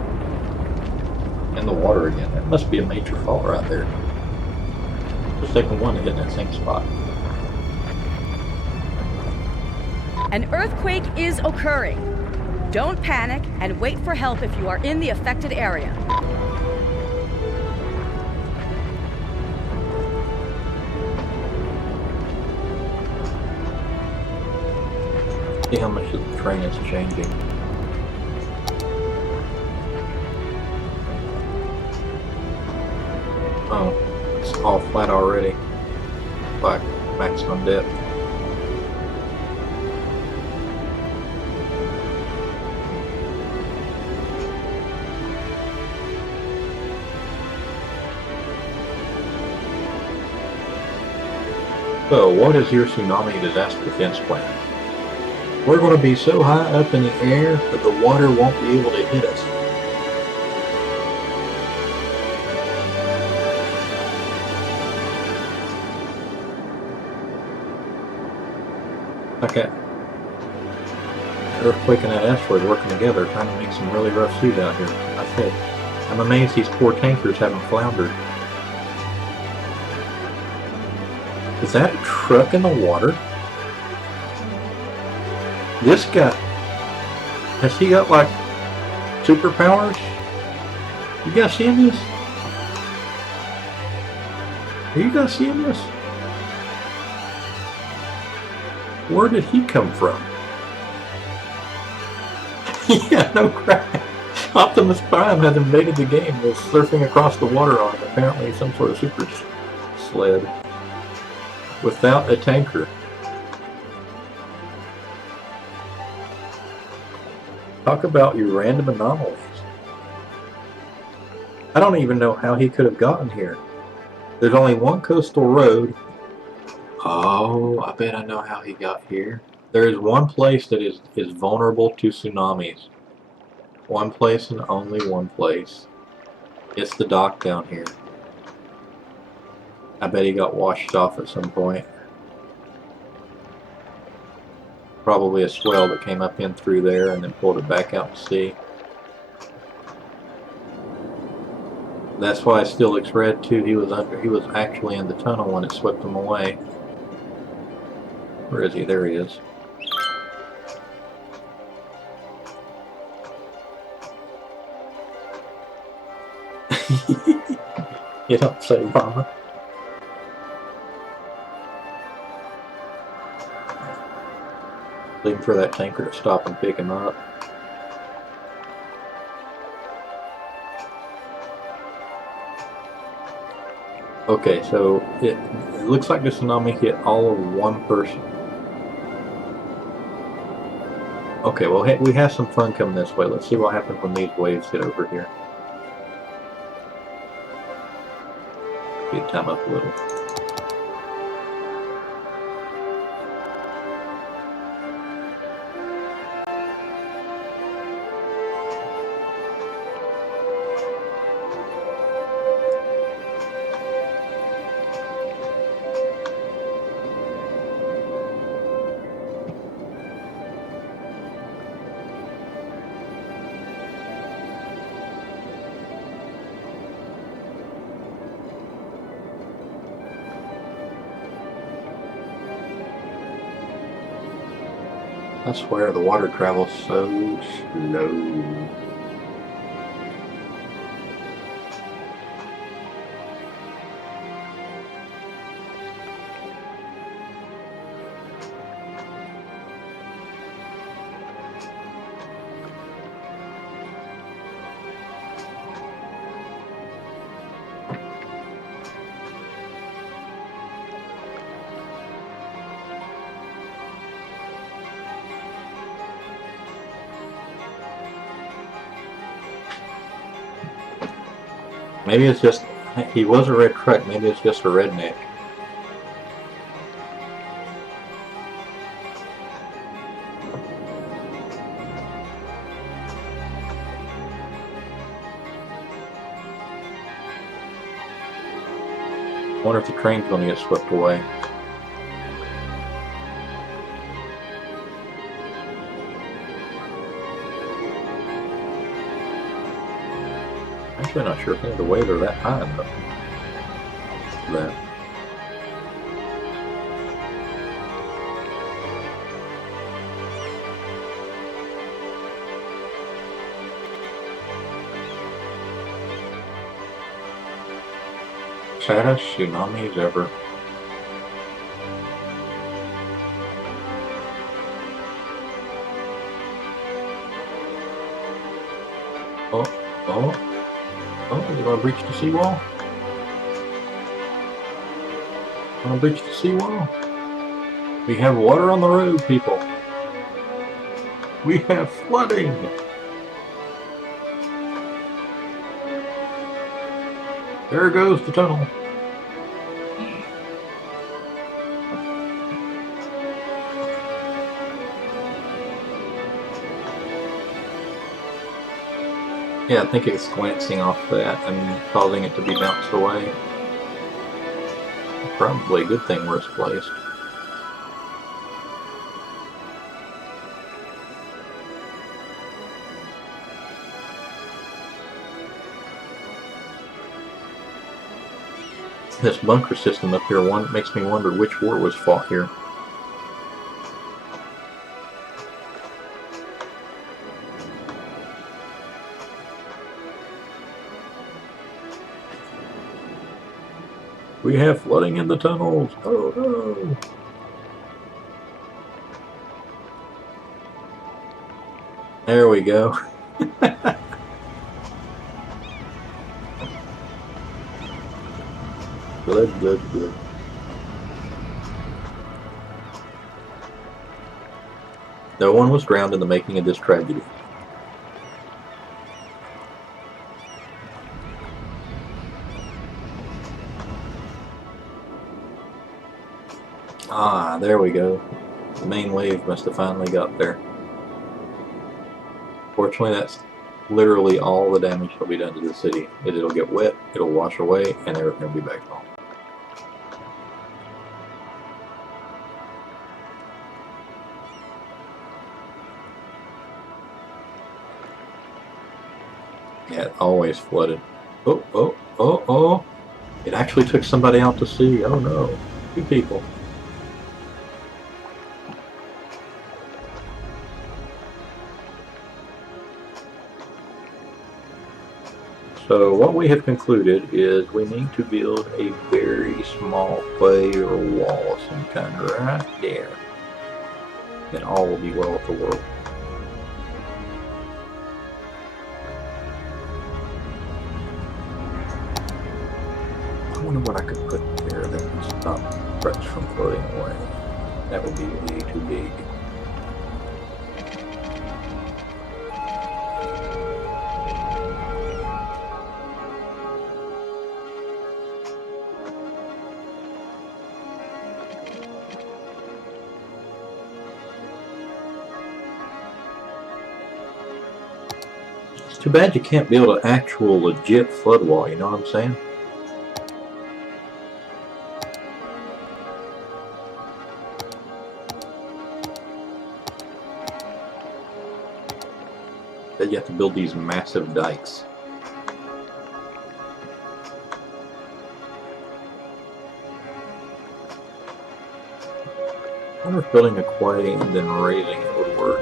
In the water again. That must be a major fault right there. Just taking one to hit in that same spot. An earthquake is occurring. Don't panic and wait for help if you are in the affected area. See how much the terrain is changing. Oh, it's all flat already. Like maximum depth. So, what is your tsunami disaster defense plan? We're going to be so high up in the air that the water won't be able to hit us. Okay. Earthquake and that asteroid working together, trying to make some really rough seas out here. I said, I'm amazed these poor tankers haven't floundered. Is that a truck in the water? This guy, has he got like superpowers? You guys seeing this? Are you guys seeing this? Where did he come from? Yeah, no crap. Optimus Prime has invaded the game. Was surfing across the water on apparently some sort of super sled without a tanker. Talk about your random anomalies. I don't even know how he could have gotten here. There's only one coastal road. Oh, I bet I know how he got here. There is one place that is vulnerable to tsunamis. One place and only one place. It's the dock down here. I bet he got washed off at some point. Probably a swell that came up in through there and then pulled it back out to sea. That's why it still looks red too. He was actually in the tunnel when it swept him away. Where is he? There he is. You don't say, Mama. Waiting for that tanker to stop and pick him up. Okay, so it looks like the tsunami hit all of one person. Okay, well, we have some fun coming this way. Let's see what happens when these waves hit over here. Speed time up a little. I swear the water travels so slow. Maybe it's just, he was a red truck, maybe it's just a redneck. I wonder if the train's going to get swept away. Actually, not sure if the waves are that high enough for that. Saddest tsunamis ever. Oh, you want to breach the seawall? Want to breach the seawall? We have water on the road, people. We have flooding. There goes the tunnel. Yeah, I think it's glancing off that and causing it to be bounced away. Probably a good thing where it's placed. This bunker system up here makes me wonder which war was fought here. We have flooding in the tunnels. Oh no. There we go. Good, good, good. No one was drowned in the making of this tragedy. Ah, there we go. The main wave must have finally got there. Fortunately, that's literally all the damage that'll be done to the city. It'll get wet, it'll wash away, and everything will be back home. Yeah, it always flooded. Oh, oh, oh, oh. It actually took somebody out to sea. Oh no. 2 people. So what we have concluded is we need to build a very small quay or wall of some kind right there. And all will be well with the world. I wonder what I could put there that would stop threats from floating away. That would be way too big. It's too bad you can't build an actual legit flood wall, you know what I'm saying? That you have to build these massive dikes. I wonder if building a quay and then raising it would work.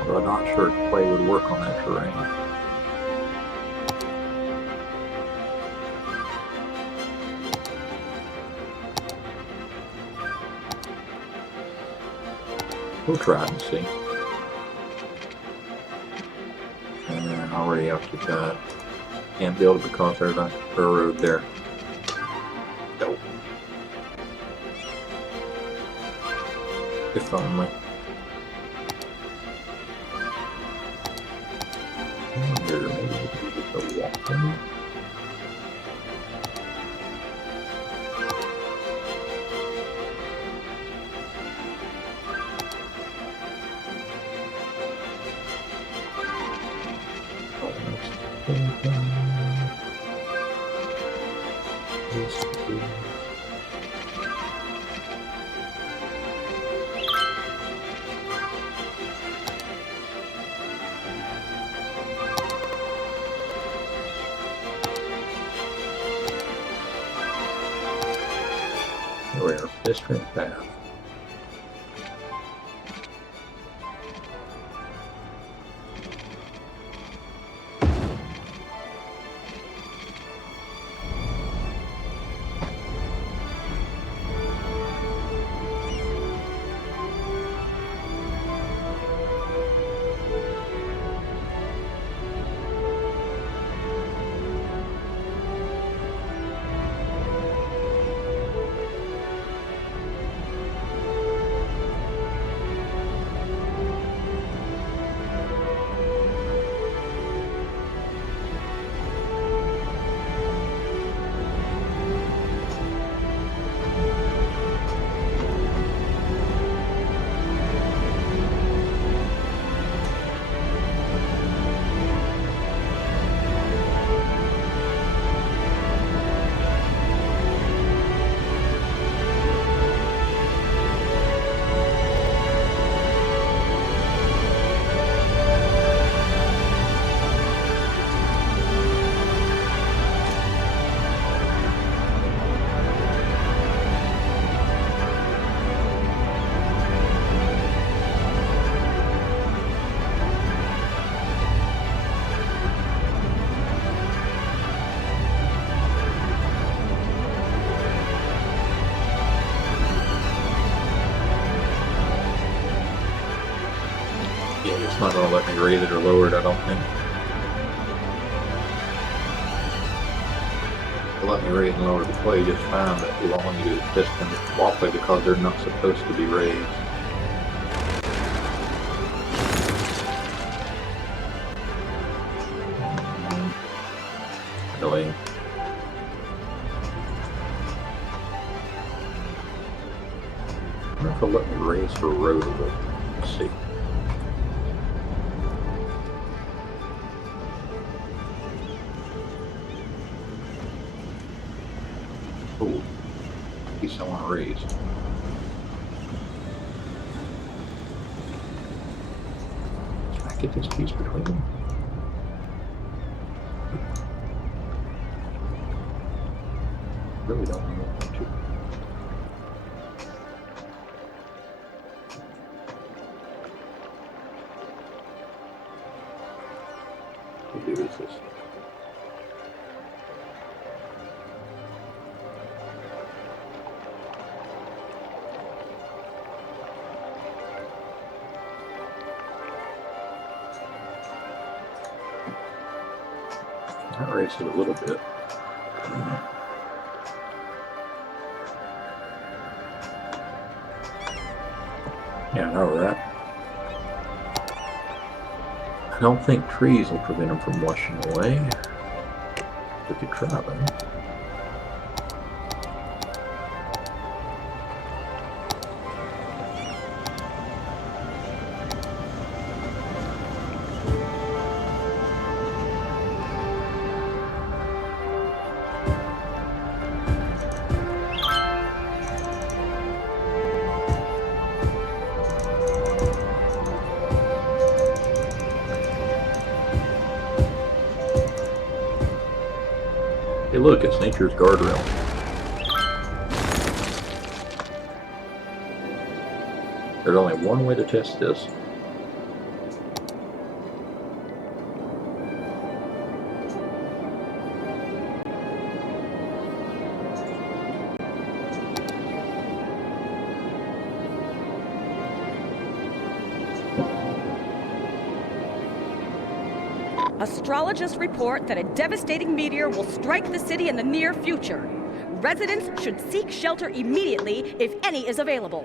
Although I'm not sure a quay would work on that terrain. We'll try and see. And already occupied. Can't build it because there's a road there. Nope. If only. Maybe we can get the walking. Rare pedestrian path. Yeah, it's not going to let me raise it or lower it, I don't think. It'll let me raise and lower the play just fine, but it won't let me do the piston wall play because they're not supposed to be raised. Annoying. I wonder if it'll let me raise for roadable. Let's see. Oh, piece I want to raise. Can I get this piece between them? Really don't want to. What do is this? I raised it a little bit. Yeah, I know, right? I don't think trees will prevent them from washing away. We could try though. Hey look, it's nature's guardrail. There's only one way to test this. Astrologists report that a devastating meteor will strike the city in the near future. Residents should seek shelter immediately if any is available.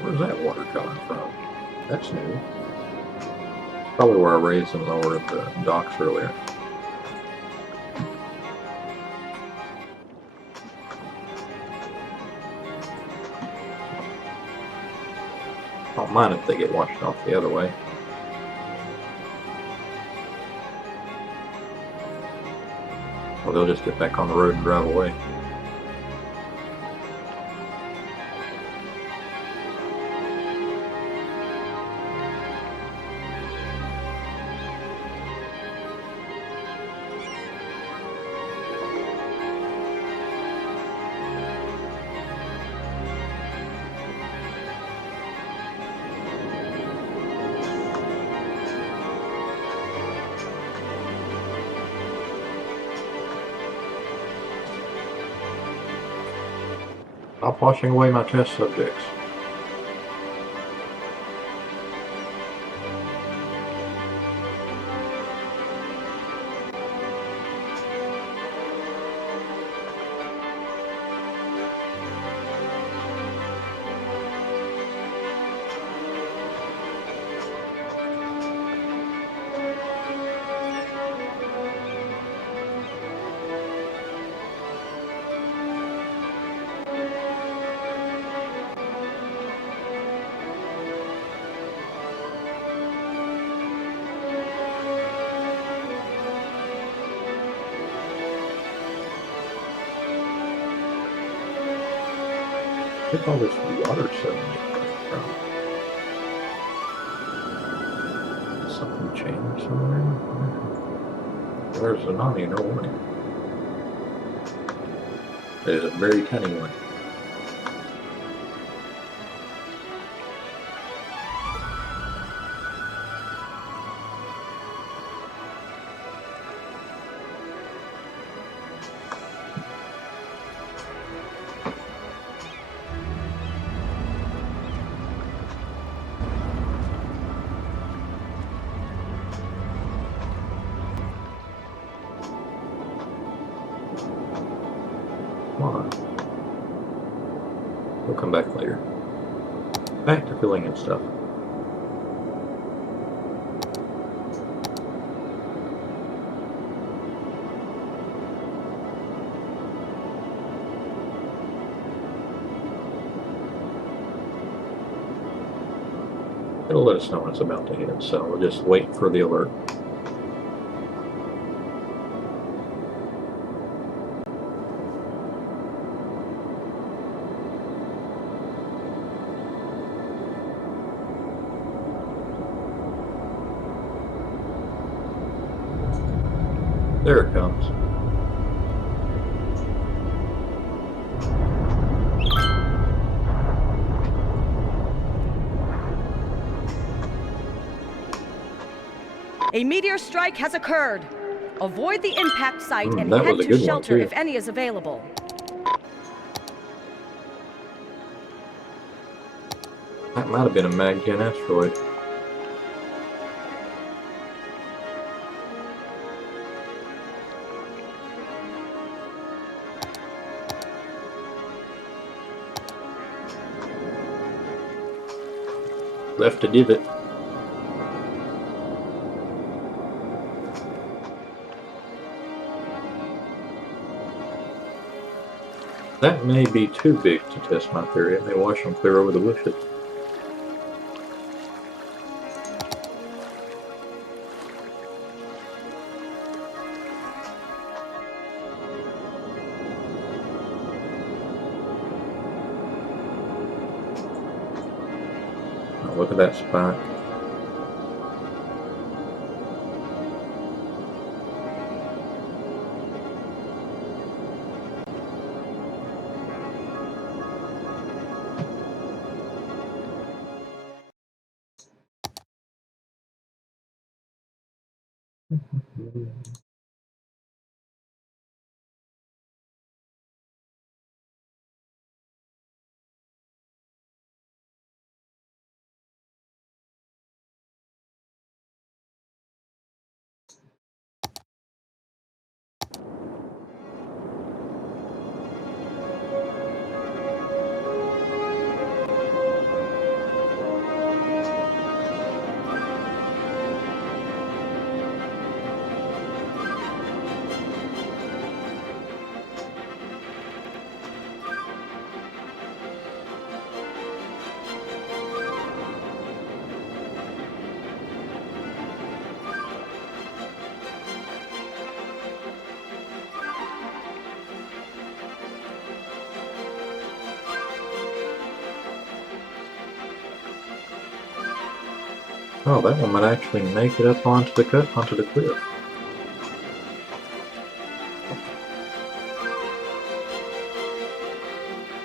Where's that water coming from? That's new. Probably where I raised and lowered the docks earlier. I don't mind if they get washed off the other way. Well, they'll just get back on the road and drive away. Stop washing away my test subjects. Where's all this water suddenly coming from? Did something change somewhere? There's a tsunami, no warning. There's a very tiny one. come back later. Back to filling in stuff. It'll let us know when it's about to hit, so we'll just wait for the alert. There it comes. A meteor strike has occurred. Avoid the impact site and that head was a to good one, shelter too. if any is available. That might have been a Mag-10 asteroid. Left a divot. That may be too big to test my theory. It may wash them clear over the bushes. Oh, look at that spike. Oh, that one might actually make it up onto the cliff.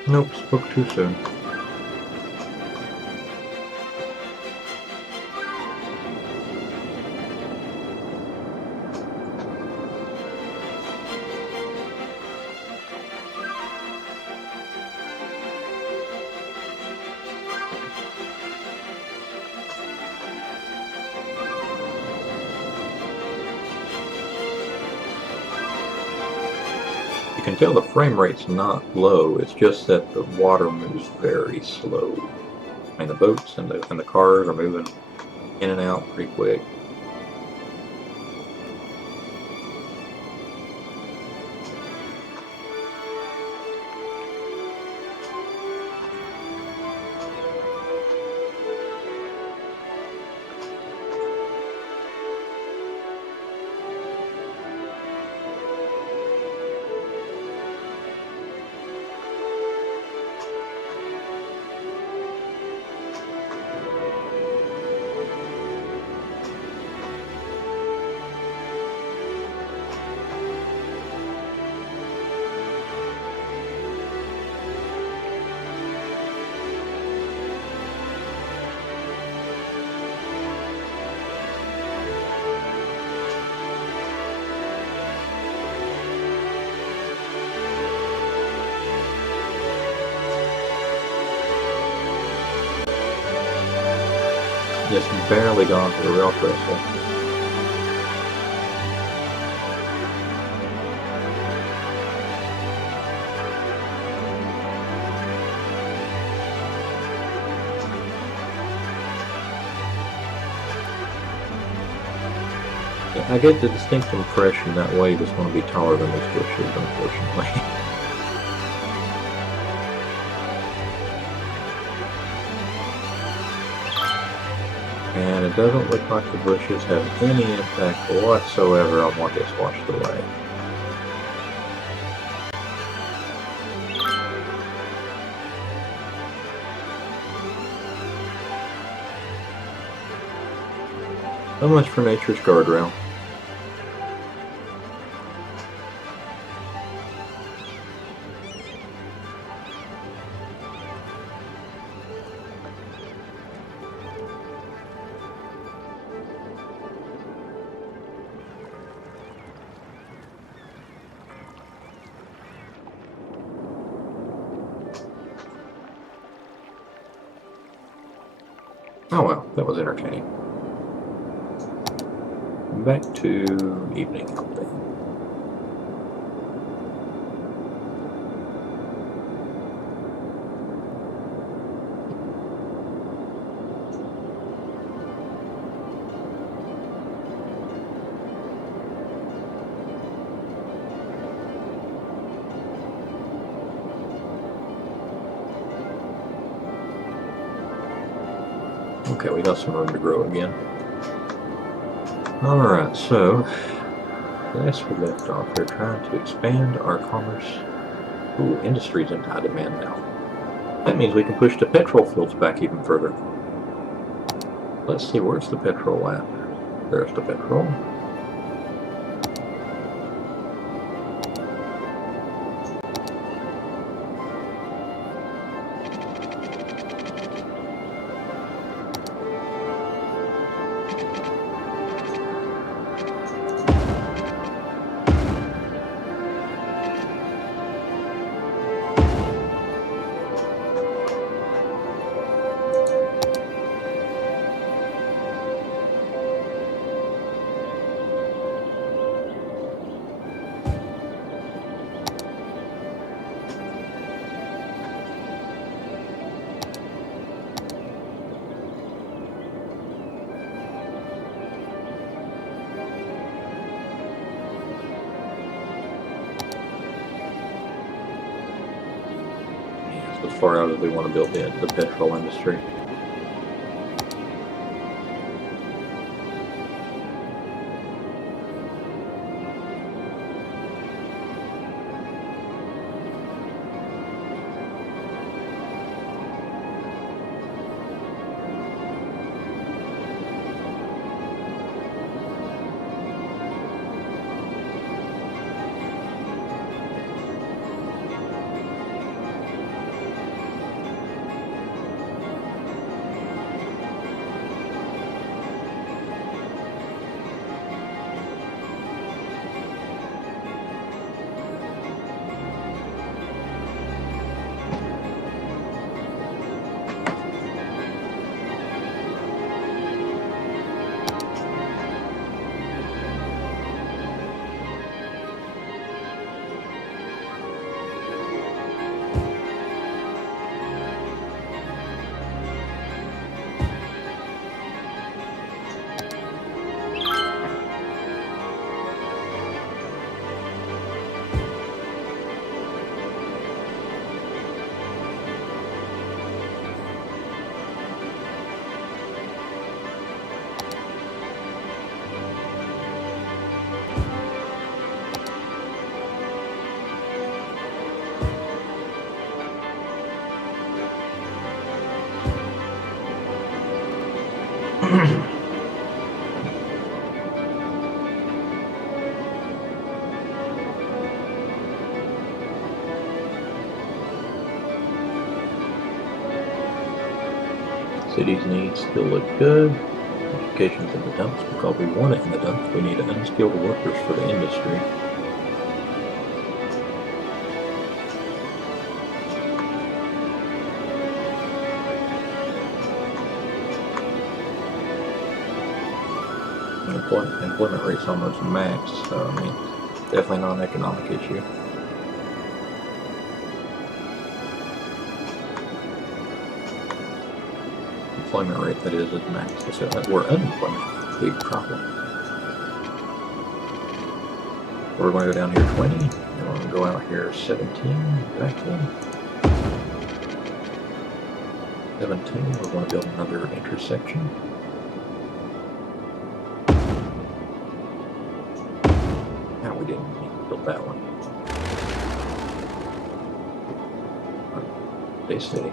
Nope, spoke too soon. You can tell the frame rate's not low, it's just that the water moves very slow. I mean, the boats and the cars are moving in and out pretty quick. Just barely gone to the rail trestle. I get the distinct impression that wave is going to be taller than these bushes, unfortunately. And it doesn't look like the bushes have any impact whatsoever on what gets washed away. So much for nature's guardrail. Oh well, that was entertaining. Back to evening update. Okay, we got some room to grow again. Alright, so last we left off, we're trying to expand our commerce. Ooh, industry's in high demand now. That means we can push the petrol fields back even further. Let's see, where's the petrol at? There's the petrol. As far out as we want to build the petrol industry. City's needs still look good. Education's in the dumps because we want it in the dumps. We need unskilled workers for the industry. Employment rate's almost maxed, so I mean, definitely not an economic issue. Employment rate, that is maxed. So that we're unemployment. Big problem. We're going to go down here 20, and we're going to go out here 17, back in. 17, we're going to build another intersection. Now we didn't need to build that one. Stay steady.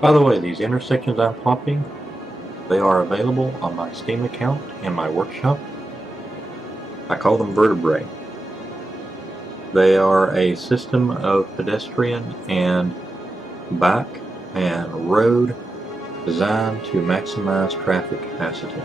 By the way, these intersections I'm plopping, they are available on my Steam account and my workshop. I call them vertebrae. They are a system of pedestrian and bike and road designed to maximize traffic capacity.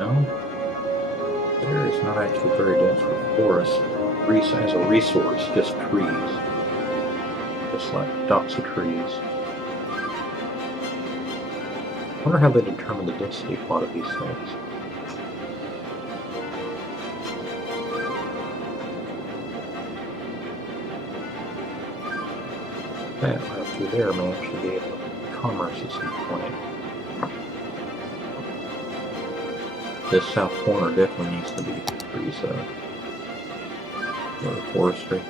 No, there is not actually very dense with forest. As a resource, just trees. Just like dots of trees. I wonder how they determine the density plot of these things. That right through there may actually be able to commerce at some point. This south corner definitely needs to be trees though. Forestry.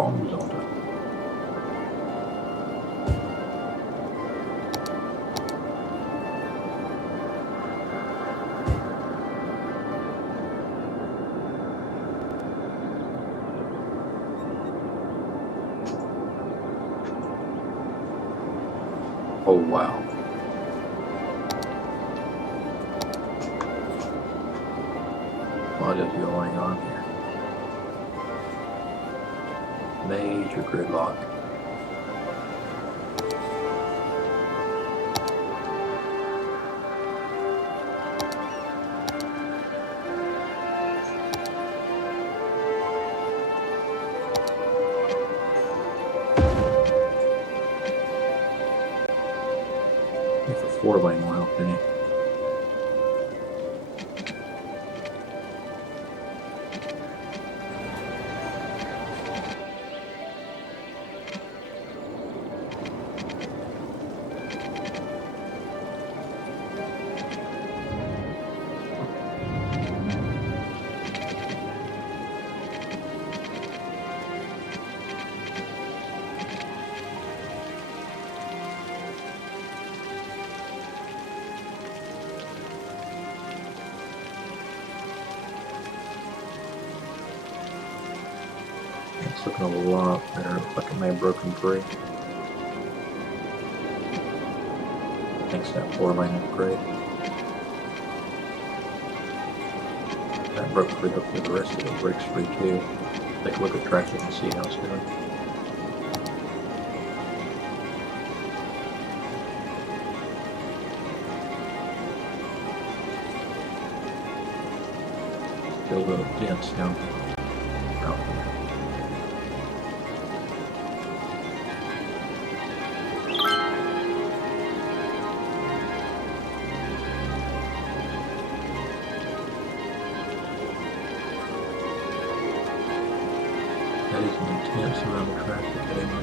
wrong zone. Oh wow. What is going on here? Major gridlock. It's a 4-lane will help any. It's looking a lot better. Looks like it may have broken free. Thanks to that 4-lane upgrade. That broke free. Hopefully the rest of it breaks free too. Take a look at tracking and see how it's doing. Still a little dense down here. Out here. That is an intense amount of traffic heading in.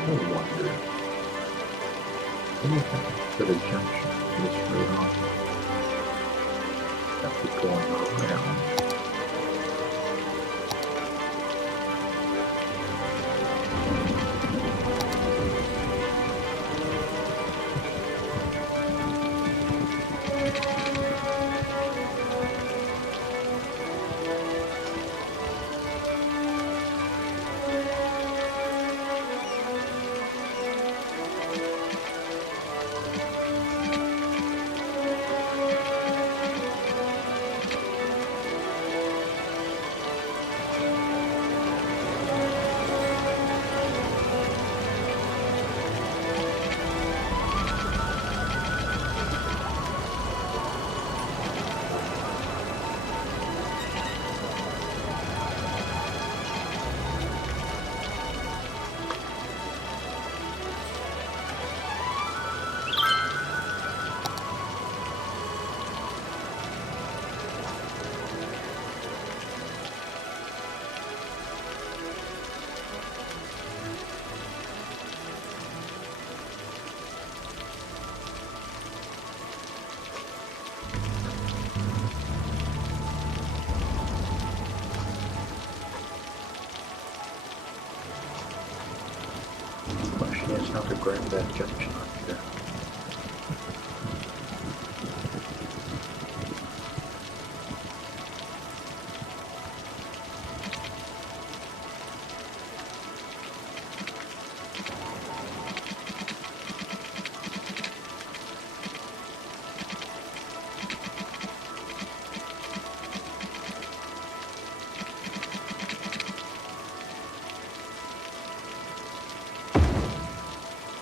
I wonder. What do you think for the junction this road on? Traffic going around. Question is how to grab that junction up here.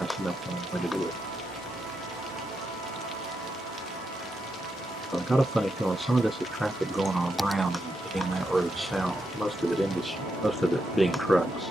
That's enough way to do it. So I got a funny feeling some of this is traffic going on around and hitting that road south. Most of it being trucks.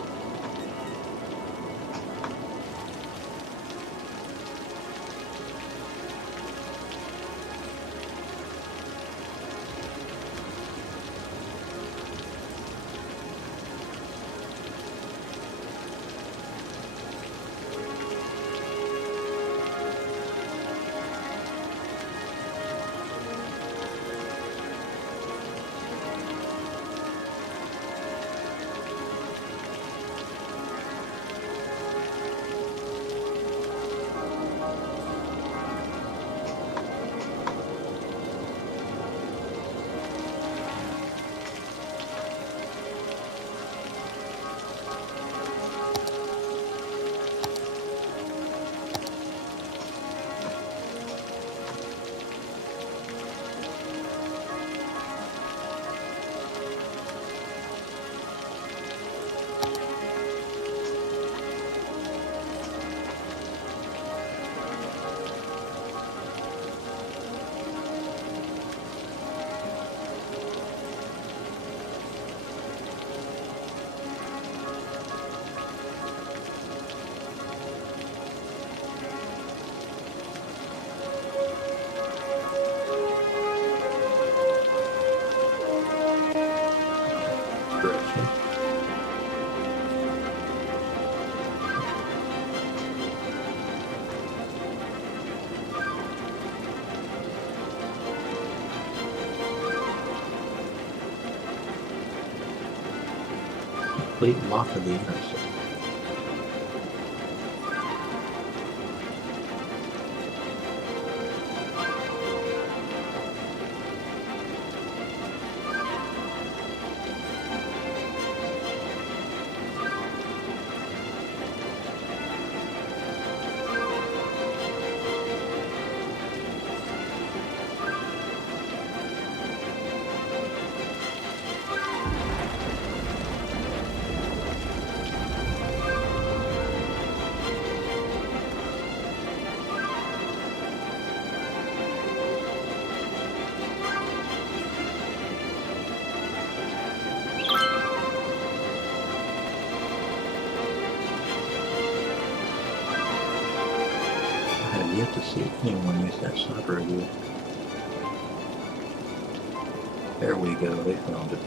complete block of the interstate. I have yet to see anyone use that sniper review. There we go, they found it.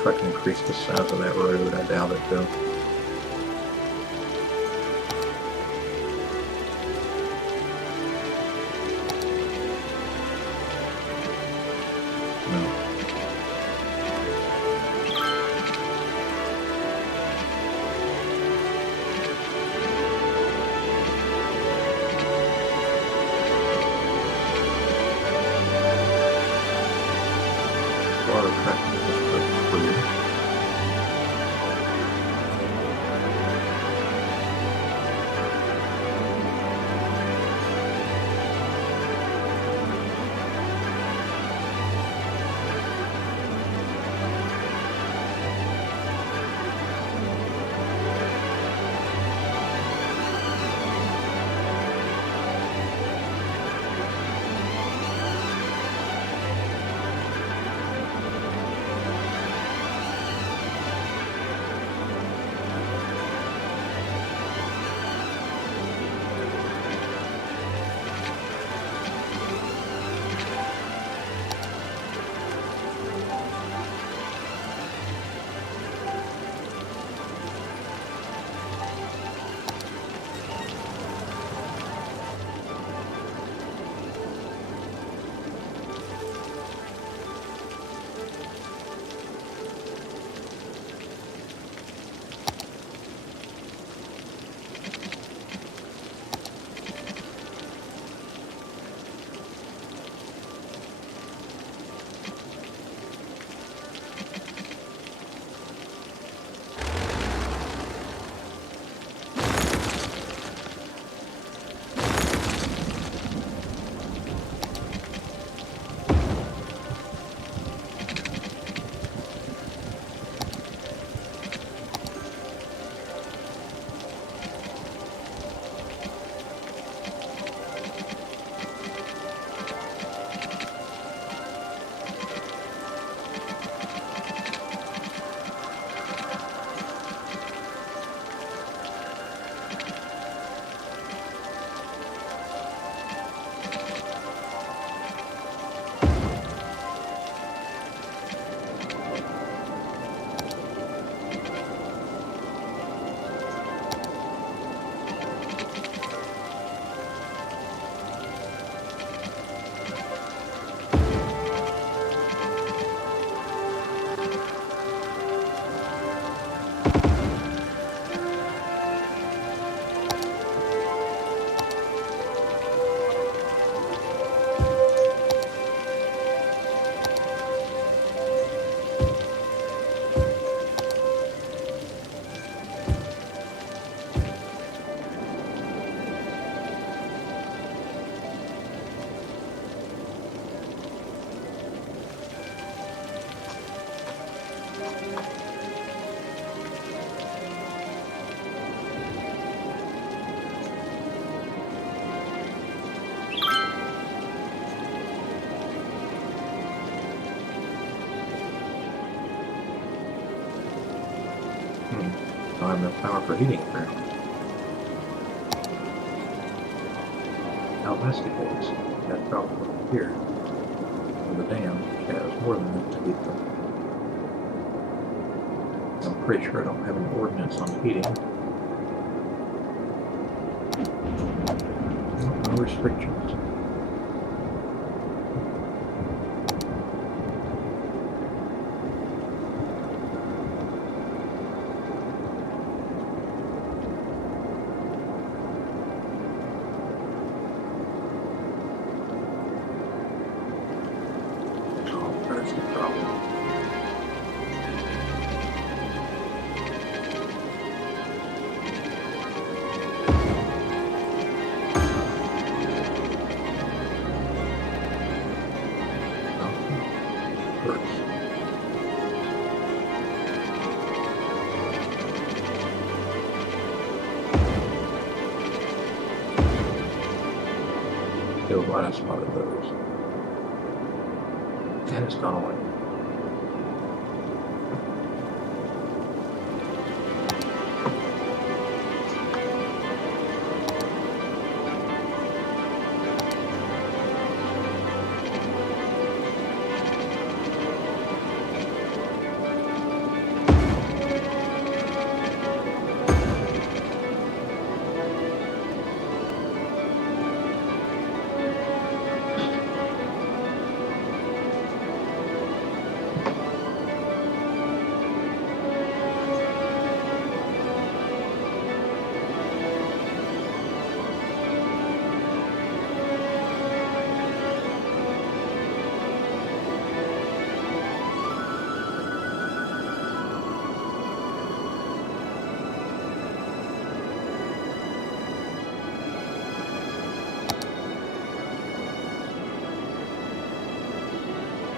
If I can increase the size of that road, I doubt it though. No. Water traffic is pretty clear. enough power for heating apparently. Elastic ones. That problem over here. On the dam has more than enough to heat them. I'm pretty sure I don't have an ordinance on heating. No restrictions. That's the problem. Still glad I spotted those. And it's gone away.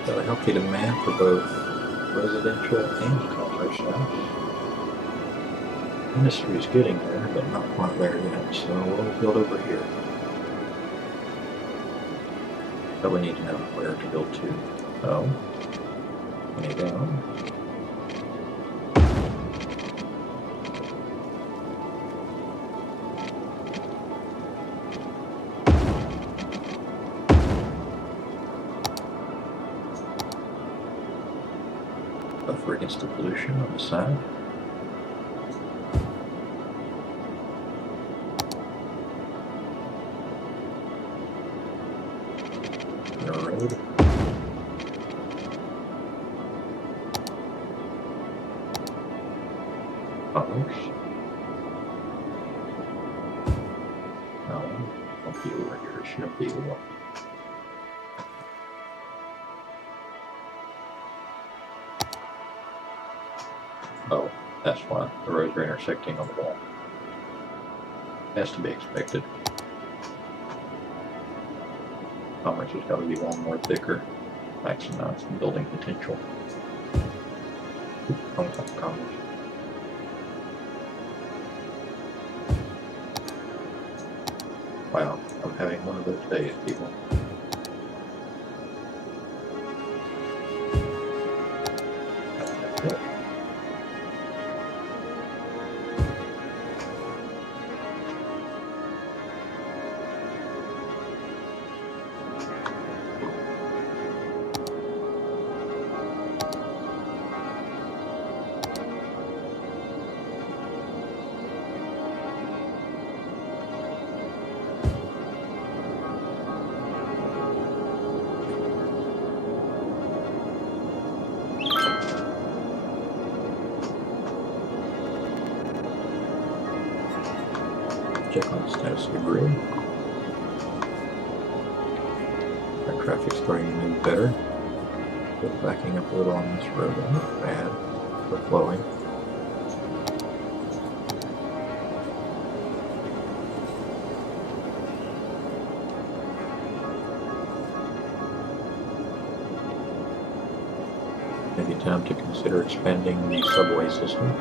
Got a healthy demand for both residential and commerce now. Industry is getting there, but not quite there yet, so we'll build over here. But we need to know where to build to. So, any down. Buffer against the pollution on the side. No road. Commerce. No, don't be over here. It shouldn't be over. Oh, that's why the roads are intersecting on the wall. Has to be expected. Commerce has got to be one more thicker, maximize the building potential. On top of commerce. Wow, I'm having one of those days, people. Check on the status of the grid. Our traffic's starting to move better. We're backing up a little on this road. Not bad. We're flowing. Maybe time to consider expanding the subway system.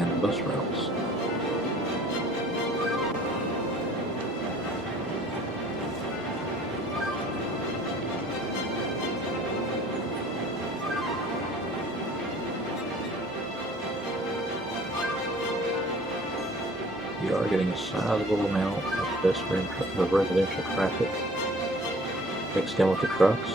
And the bus routes. targeting a sizable amount of pedestrian of residential traffic mixed in with the trucks.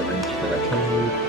Arrange for that code.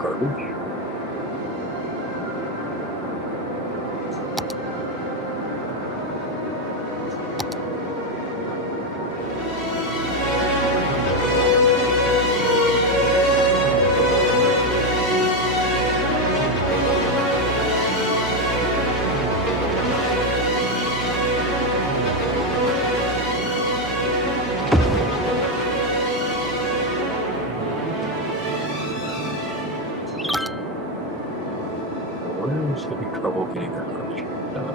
garbage. Where is having trouble getting their garbage done?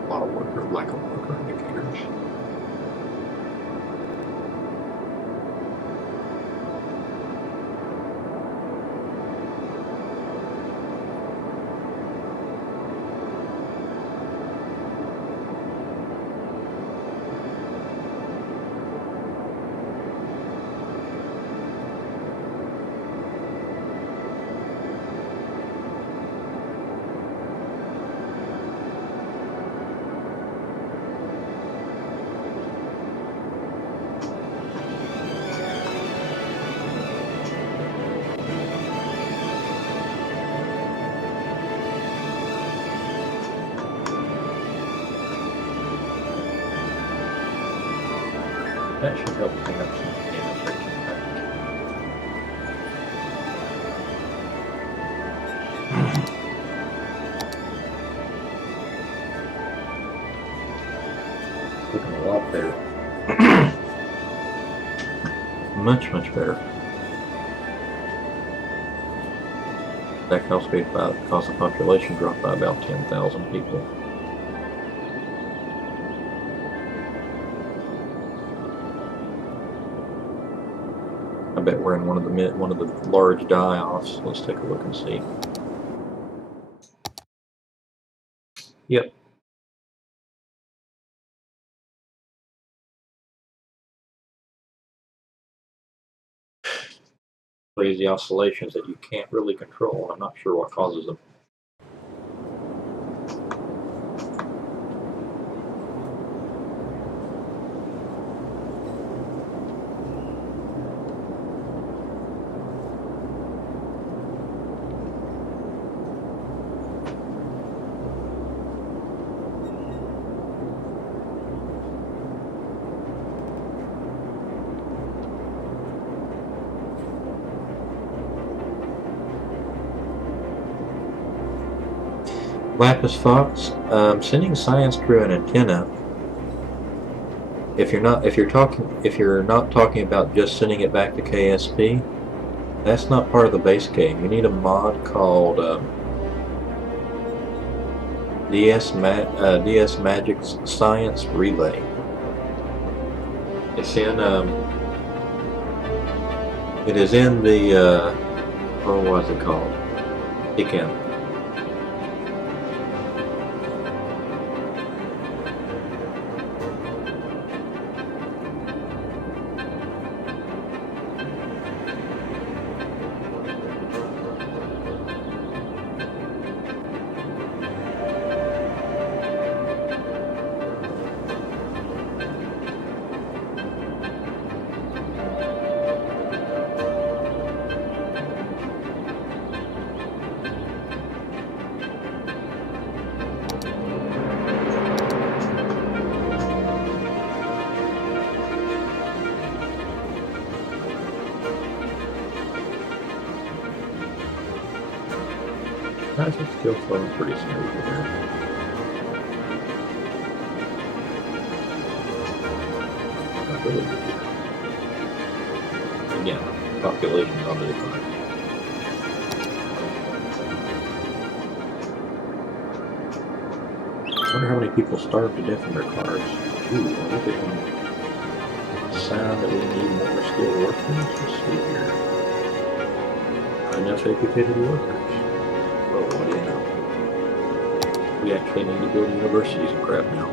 A lot of worker, lack of worker indicators. That should help clean up some damage right back. Looking a lot better. Much better. That caused the population dropped by about 10,000 people. I bet we're in one of the large die-offs. Let's take a look and see. Yep. Crazy oscillations that you can't really control. I'm not sure what causes them. Lapis Fox, sending science through an antenna. If you're not talking about just sending it back to KSP, that's not part of the base game. You need a mod called DS Magic Science Relay. It's in it is in the what is it called? Again. Guys are still flowing pretty smoothly here. Not really good here. Again, population's on the decline. I wonder how many people starved to death in their cars. Ooh, are we getting a sound that we need more skilled workers? Let's see here. Enough educated workers. Well, what do you know? We actually need to build universities and crap now.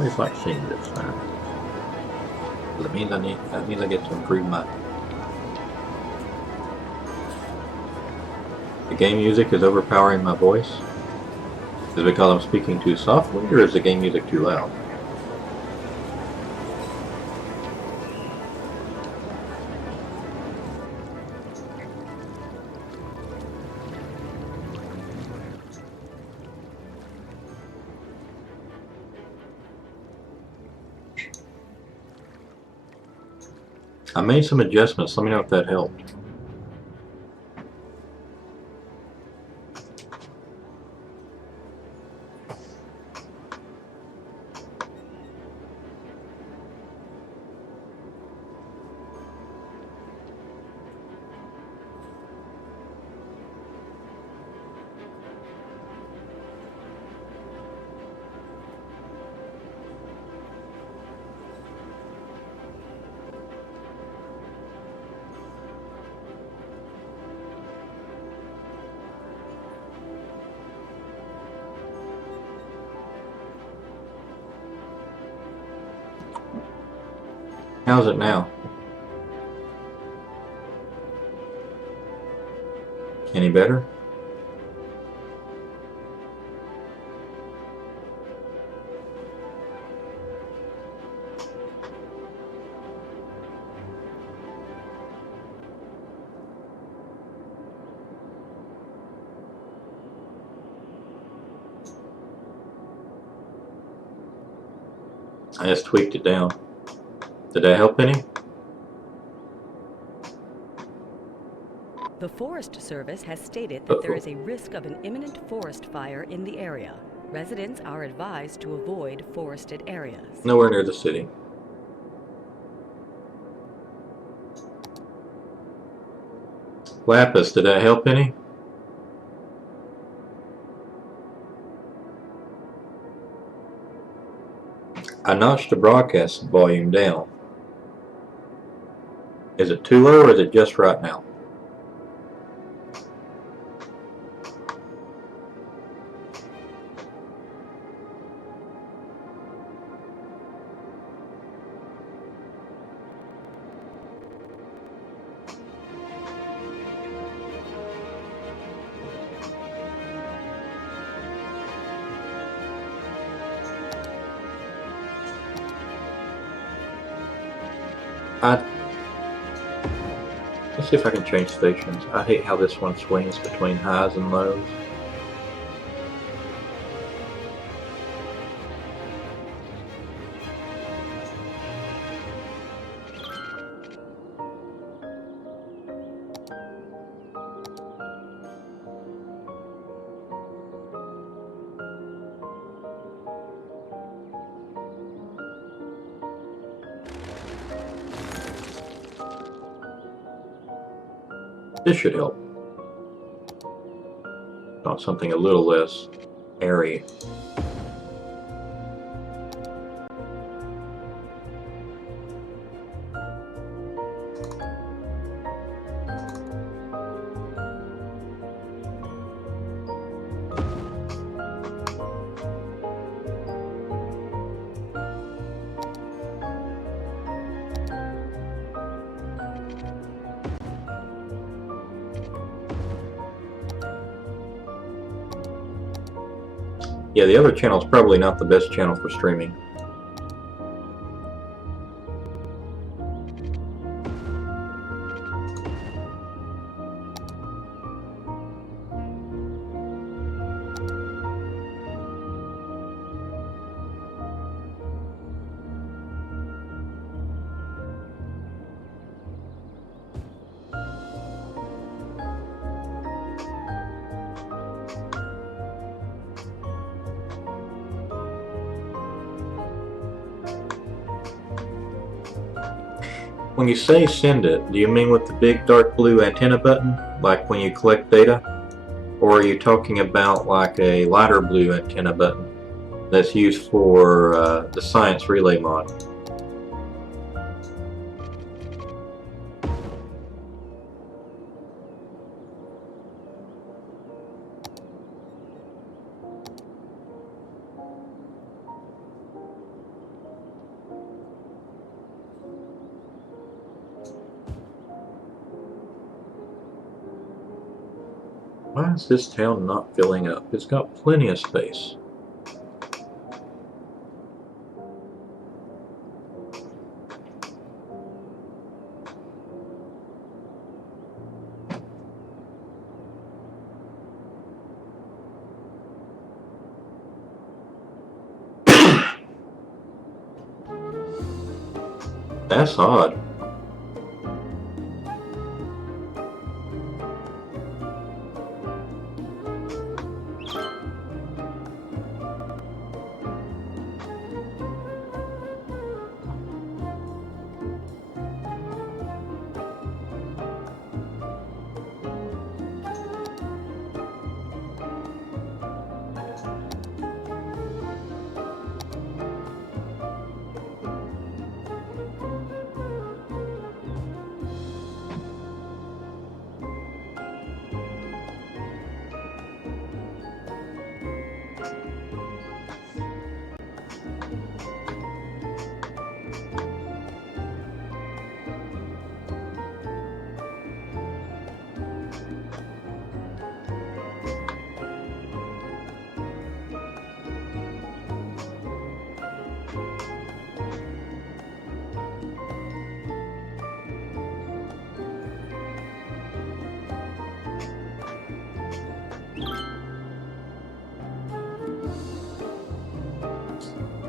always like seeing this sign. That means I get to improve my. The game music is overpowering my voice. Is it because I'm speaking too softly, or is the game music too loud? I made some adjustments. Let me know if that helped. How's it now? Any better? I just tweaked it down. Did that help any? The Forest Service has stated that there is a risk of an imminent forest fire in the area. Residents are advised to avoid forested areas. Nowhere near the city. Lapis, did that help any? I notched the broadcast volume down. Is it too low or is it just right now? Let's see if I can change stations. I hate how this one swings between highs and lows. This should help. Want something a little less airy. Yeah, the other channel is probably not the best channel for streaming. When you say send it, do you mean with the big dark blue antenna button, like when you collect data? Or are you talking about like a lighter blue antenna button that's used for the science relay mod? Why is this town not filling up? It's got plenty of space. That's odd.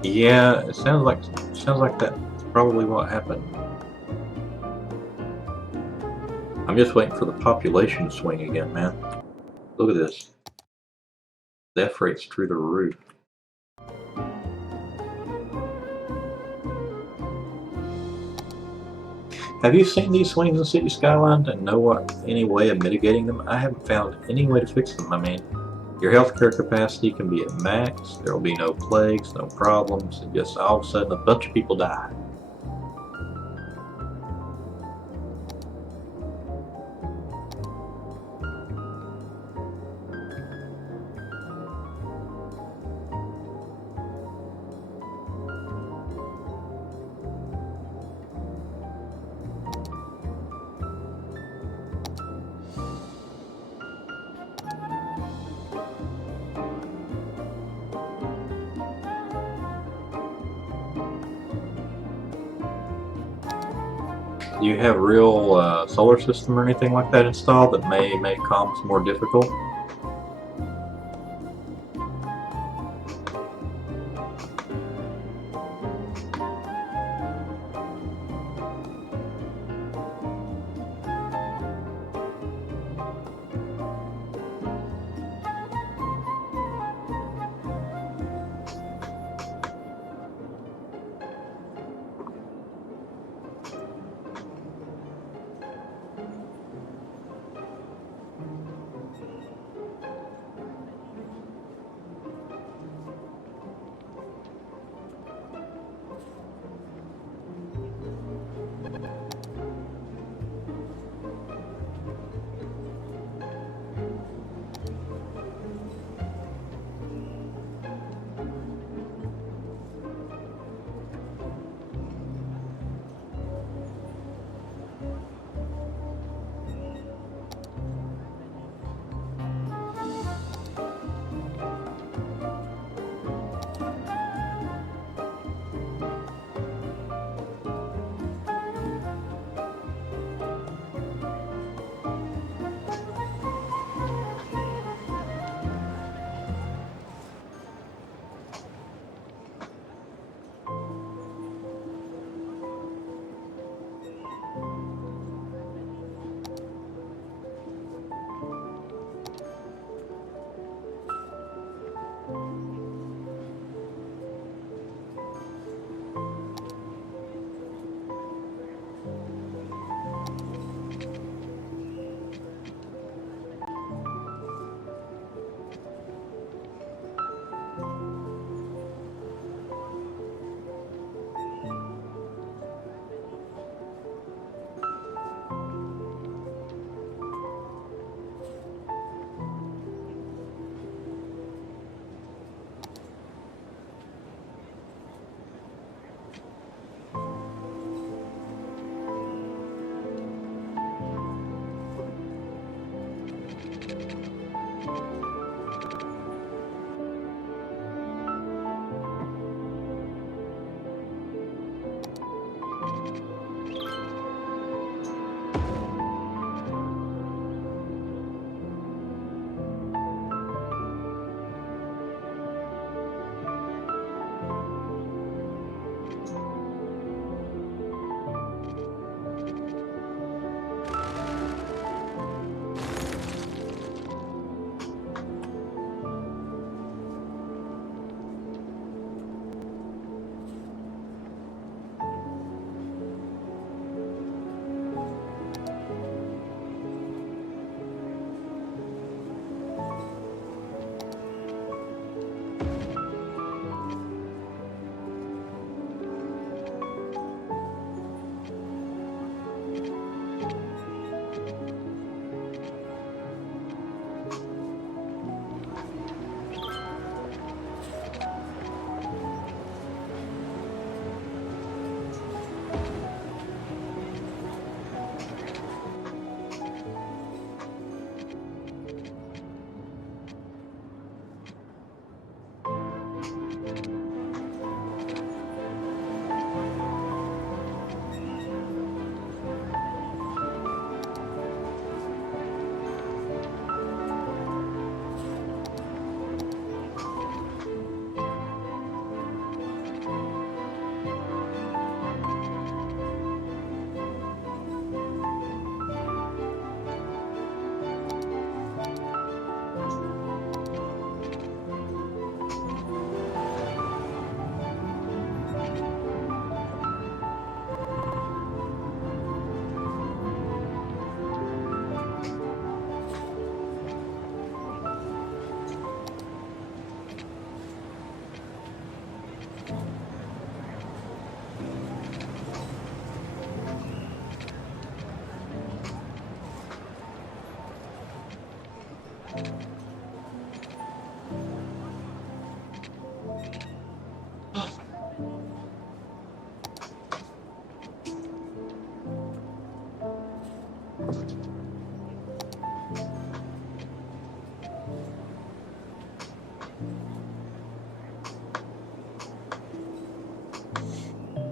Yeah, it sounds like that's probably what happened. I'm just waiting for the population to swing again, man. Look at this. Death rate's through the roof. Have you seen these swings in City Skylines and know what any way of mitigating them? I haven't found any way to fix them. I mean, your healthcare capacity can be at max. There will be no plagues, no problems. And just all of a sudden, a bunch of people die. Do you have real solar system or anything like that installed that may make comms more difficult?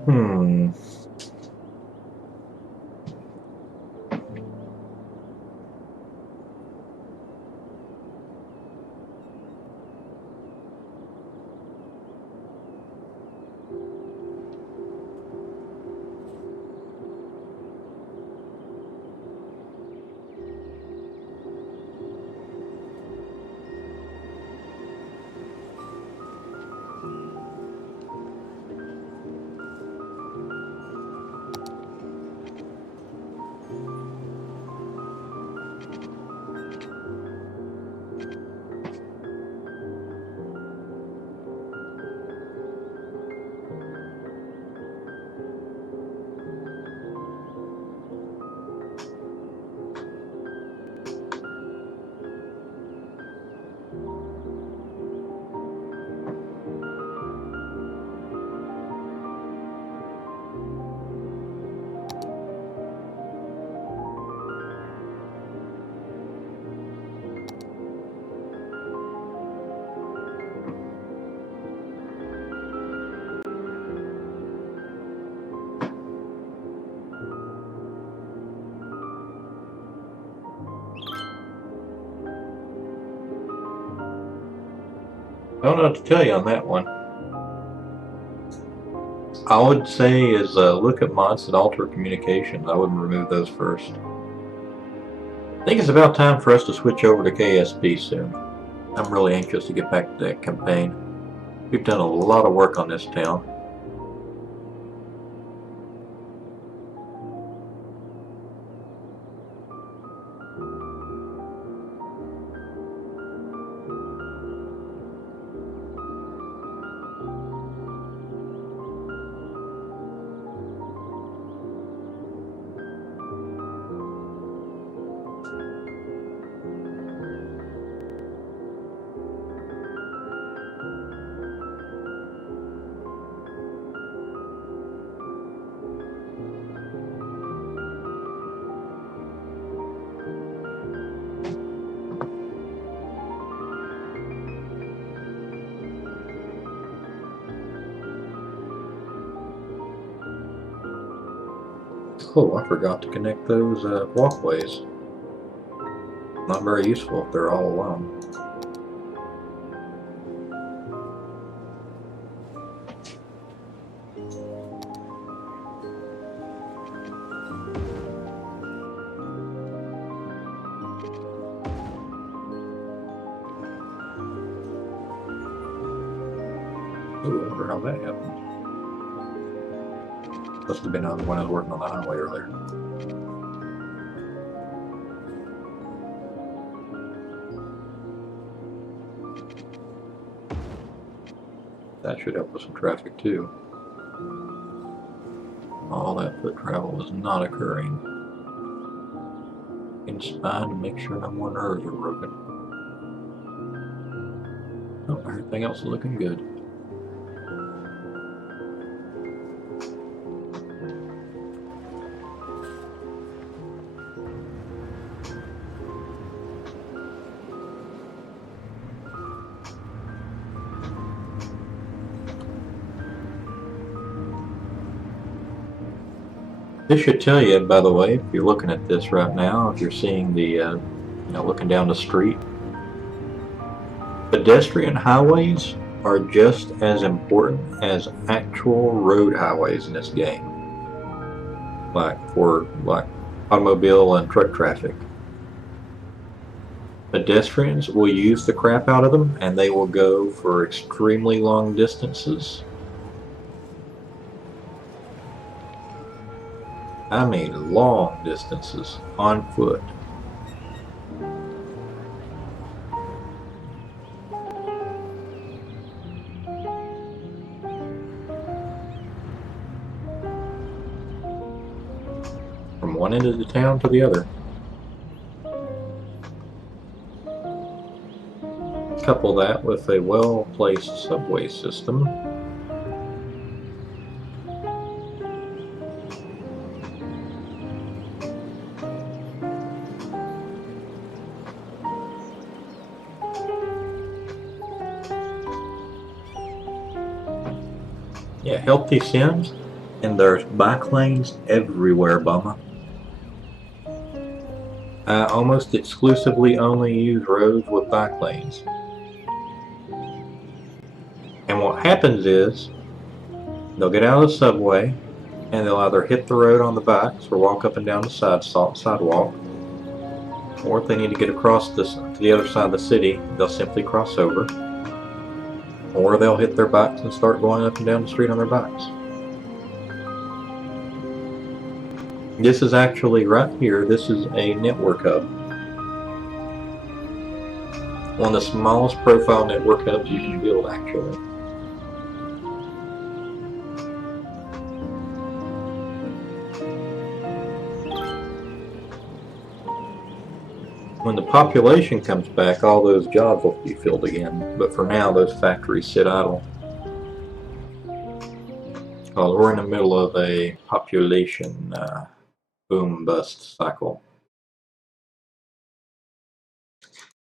Hmm. I don't know what to tell you on that one. I would say is look at mods that alter communications. I wouldn't remove those first. I think it's about time for us to switch over to KSP soon. I'm really anxious to get back to that campaign. We've done a lot of work on this town. Oh, I forgot to connect those walkways. Not very useful if they're all alone. Ooh, I wonder how that happened. Must have been on when I was working on the highway earlier. That should help with some traffic too. All that foot travel was not occurring. In spine to make sure no more nerves are broken. Oh, everything else is looking good. This should tell you, by the way, if you're looking at this right now, if you're seeing the, looking down the street, pedestrian highways are just as important as actual road highways in this game. Like automobile and truck traffic. Pedestrians will use the crap out of them, and they will go for extremely long distances. I mean long distances on foot. From one end of the town to the other. Couple that with a well-placed subway system. Yeah, healthy sims, and there's bike lanes everywhere, Bummer. I almost exclusively only use roads with bike lanes. And what happens is, they'll get out of the subway, and they'll either hit the road on the bikes or walk up and down the sidewalk, or if they need to get across to the other side of the city, they'll simply cross over, or they'll hit their bikes and start going up and down the street on their bikes. This is actually right here, this is a network hub. One of the smallest profile network hubs you can build, actually. When the population comes back, all those jobs will be filled again, but for now those factories sit idle. Well, we're in the middle of a population boom bust cycle.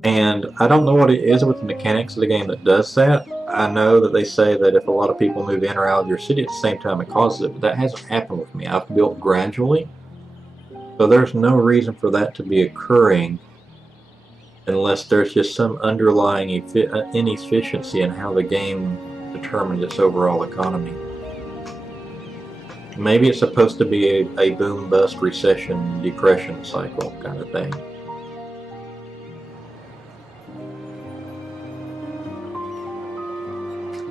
And I don't know what it is with the mechanics of the game that does that. I know that they say that if a lot of people move in or out of your city at the same time, it causes it, but that hasn't happened with me. I've built gradually, so there's no reason for that to be occurring unless there's just some underlying inefficiency in how the game determines its overall economy. Maybe it's supposed to be a boom bust recession depression cycle kind of thing.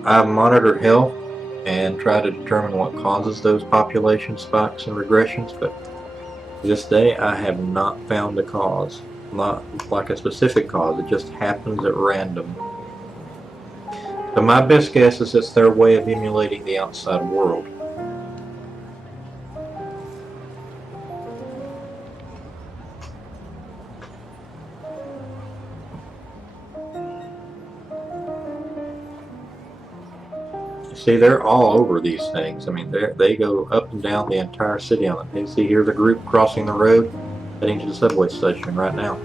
I've monitored health and tried to determine what causes those population spikes and regressions, but to this day I have not found a cause. Not like a specific cause, it just happens at random. So my best guess is it's their way of emulating the outside world. See, they're all over these things. I mean, they go up and down the entire city on it. You see, here's a group crossing the road, heading to the subway station right now.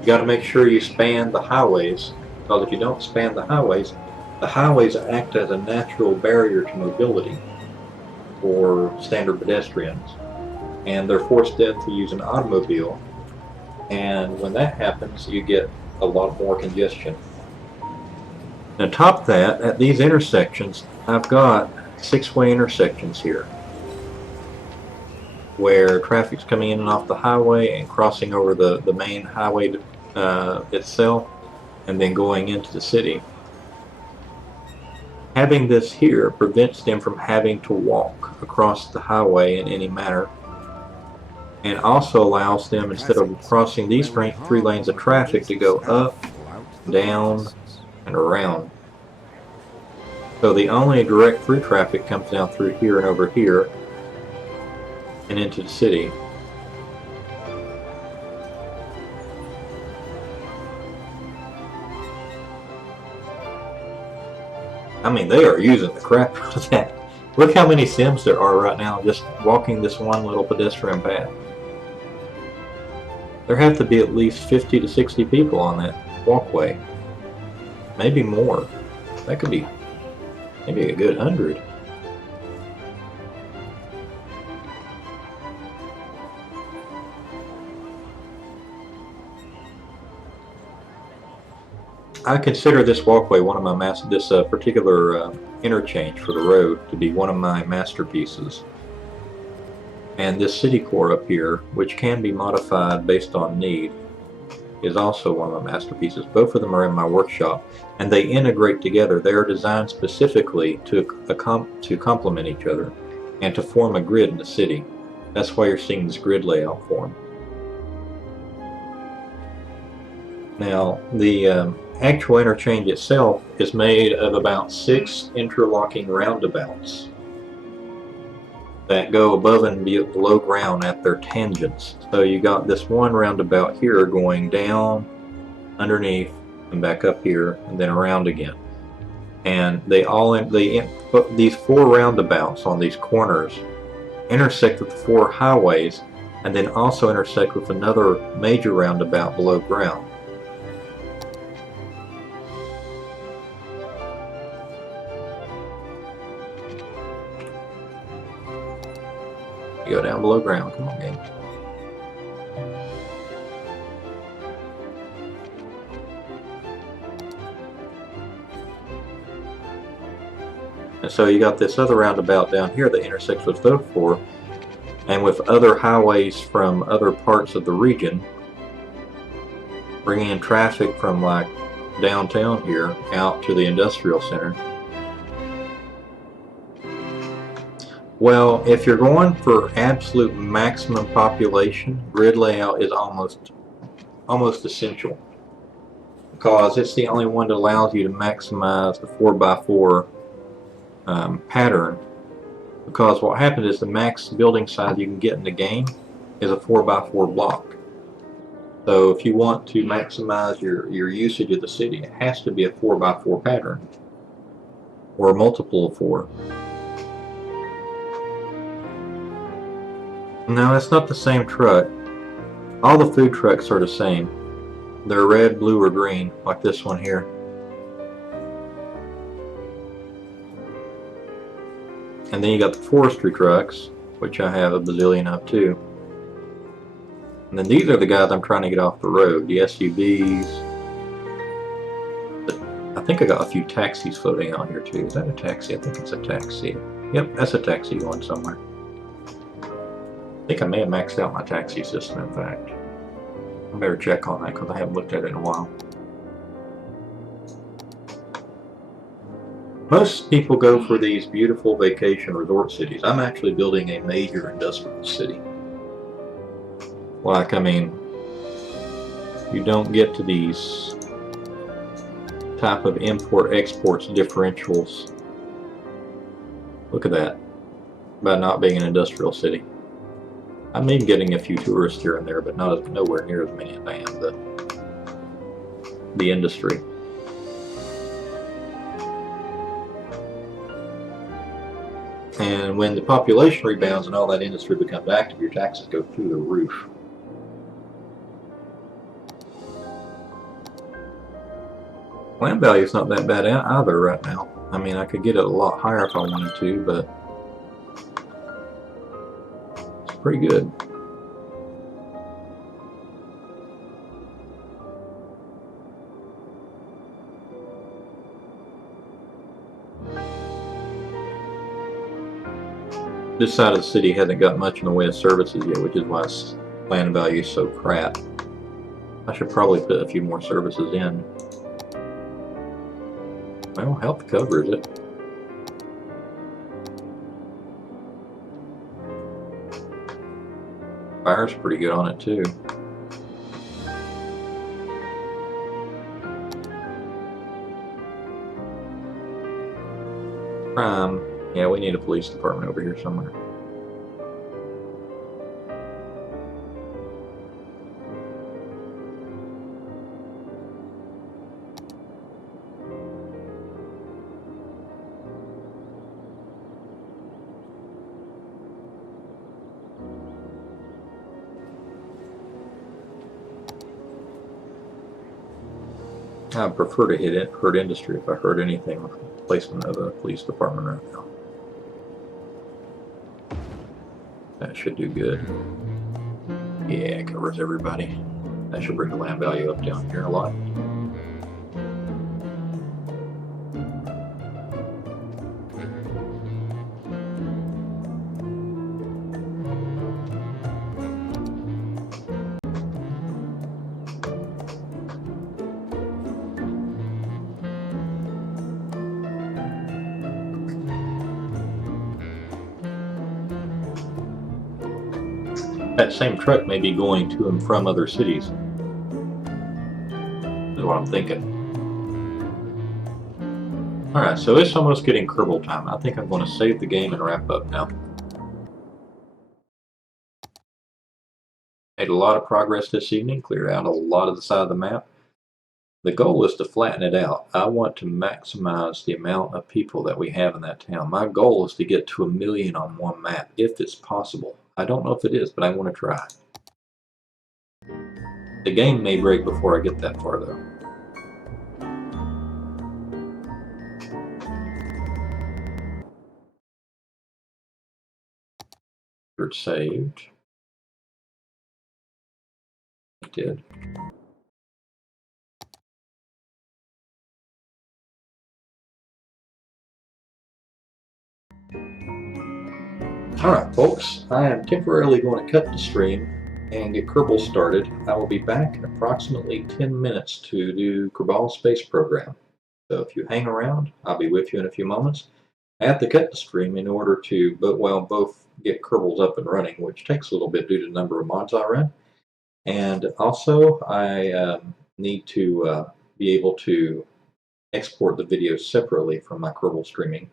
You got to make sure you span the highways, because if you don't span the highways act as a natural barrier to mobility for standard pedestrians, and they're forced then to use an automobile. And when that happens, you get a lot more congestion. And on top of that, at these intersections, I've got 6-way intersections here where traffic's coming in and off the highway and crossing over the main highway itself and then going into the city. Having this here prevents them from having to walk across the highway in any manner, and also allows them, instead of crossing these 3 lanes of traffic, to go up, down, and around. So the only direct through traffic comes down through here and over here and into the city. I mean, they are using the crap out of that. Look how many Sims there are right now just walking this one little pedestrian path. There have to be at least 50 to 60 people on that walkway. Maybe more. That could be maybe a good 100. I consider this walkway one of my this particular interchange for the road to be one of my masterpieces. And this city core up here, which can be modified based on need, is also one of my masterpieces. Both of them are in my workshop, and they integrate together. They are designed specifically to complement each other and to form a grid in the city. That's why you're seeing this grid layout form. Now, the actual interchange itself is made of about 6 interlocking roundabouts that go above and below ground at their tangents. So you got this one roundabout here going down, underneath, and back up here, and then around again. And these 4 roundabouts on these corners intersect with the 4 highways and then also intersect with another major roundabout below ground. You go down below ground. Come on, game. And so you got this other roundabout down here that intersects with those four, and with other highways from other parts of the region, bringing in traffic from like downtown here out to the industrial center. Well, if you're going for absolute maximum population, grid layout is almost essential, because it's the only one that allows you to maximize the 4x4 pattern. Because what happens is the max building size you can get in the game is a 4x4 block. So if you want to maximize your usage of the city, it has to be a 4x4 pattern, or a multiple of 4. No, it's not the same truck. All the food trucks are the same. They're red, blue, or green, like this one here. And then you got the forestry trucks, which I have a bazillion of too. And then these are the guys I'm trying to get off the road, the SUVs. I think I got a few taxis floating out here too. Is that a taxi? I think it's a taxi. Yep, that's a taxi going somewhere. I think I may have maxed out my taxi system, in fact. I better check on that because I haven't looked at it in a while. Most people go for these beautiful vacation resort cities. I'm actually building a major industrial city. Like, I mean, you don't get to these type of import-exports differentials. Look at that, by not being an industrial city. I'm even getting a few tourists here and there, but nowhere near as many as I am the industry. And when the population rebounds and all that industry becomes active, your taxes go through the roof. Land value is not that bad either right now. I mean, I could get it a lot higher if I wanted to, but it's pretty good. This side of the city hasn't got much in the way of services yet, which is why land value is so crap. I should probably put a few more services in. Well, health covers it. Fire's pretty good on it too. Crime. Yeah, we need a police department over here somewhere. I prefer to hurt industry if I heard anything with the placement of a police department right now. That should do good. Yeah, it covers everybody. That should bring the land value up down here a lot. That same truck may be going to and from other cities, is what I'm thinking. Alright, so it's almost getting Kerbal time. I think I'm going to save the game and wrap up now. Made a lot of progress this evening, cleared out a lot of the side of the map. The goal is to flatten it out. I want to maximize the amount of people that we have in that town. My goal is to get to 1 million on one map, if it's possible. I don't know if it is, but I want to try. The game may break before I get that far, though. It's saved. It did. Alright folks, I am temporarily going to cut the stream and get Kerbal started. I will be back in approximately 10 minutes to do Kerbal's space program. So if you hang around, I'll be with you in a few moments. I have to cut the stream in order to both get Kerbals up and running, which takes a little bit due to the number of mods I run. And also I need to be able to export the videos separately from my Kerbal streaming.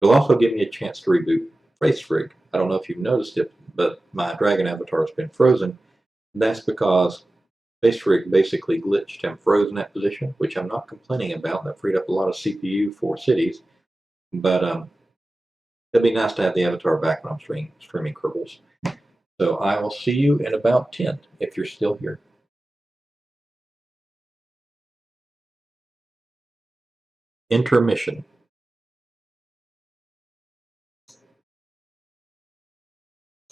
It'll also give me a chance to reboot Facefrig. I don't know if you've noticed it, but my Dragon avatar has been frozen. That's because Facefrig basically glitched and froze in that position, which I'm not complaining about. That freed up a lot of CPU for cities. But it'd be nice to have the avatar back when I'm streaming Kerbals. So I will see you in about 10 if you're still here. Intermission.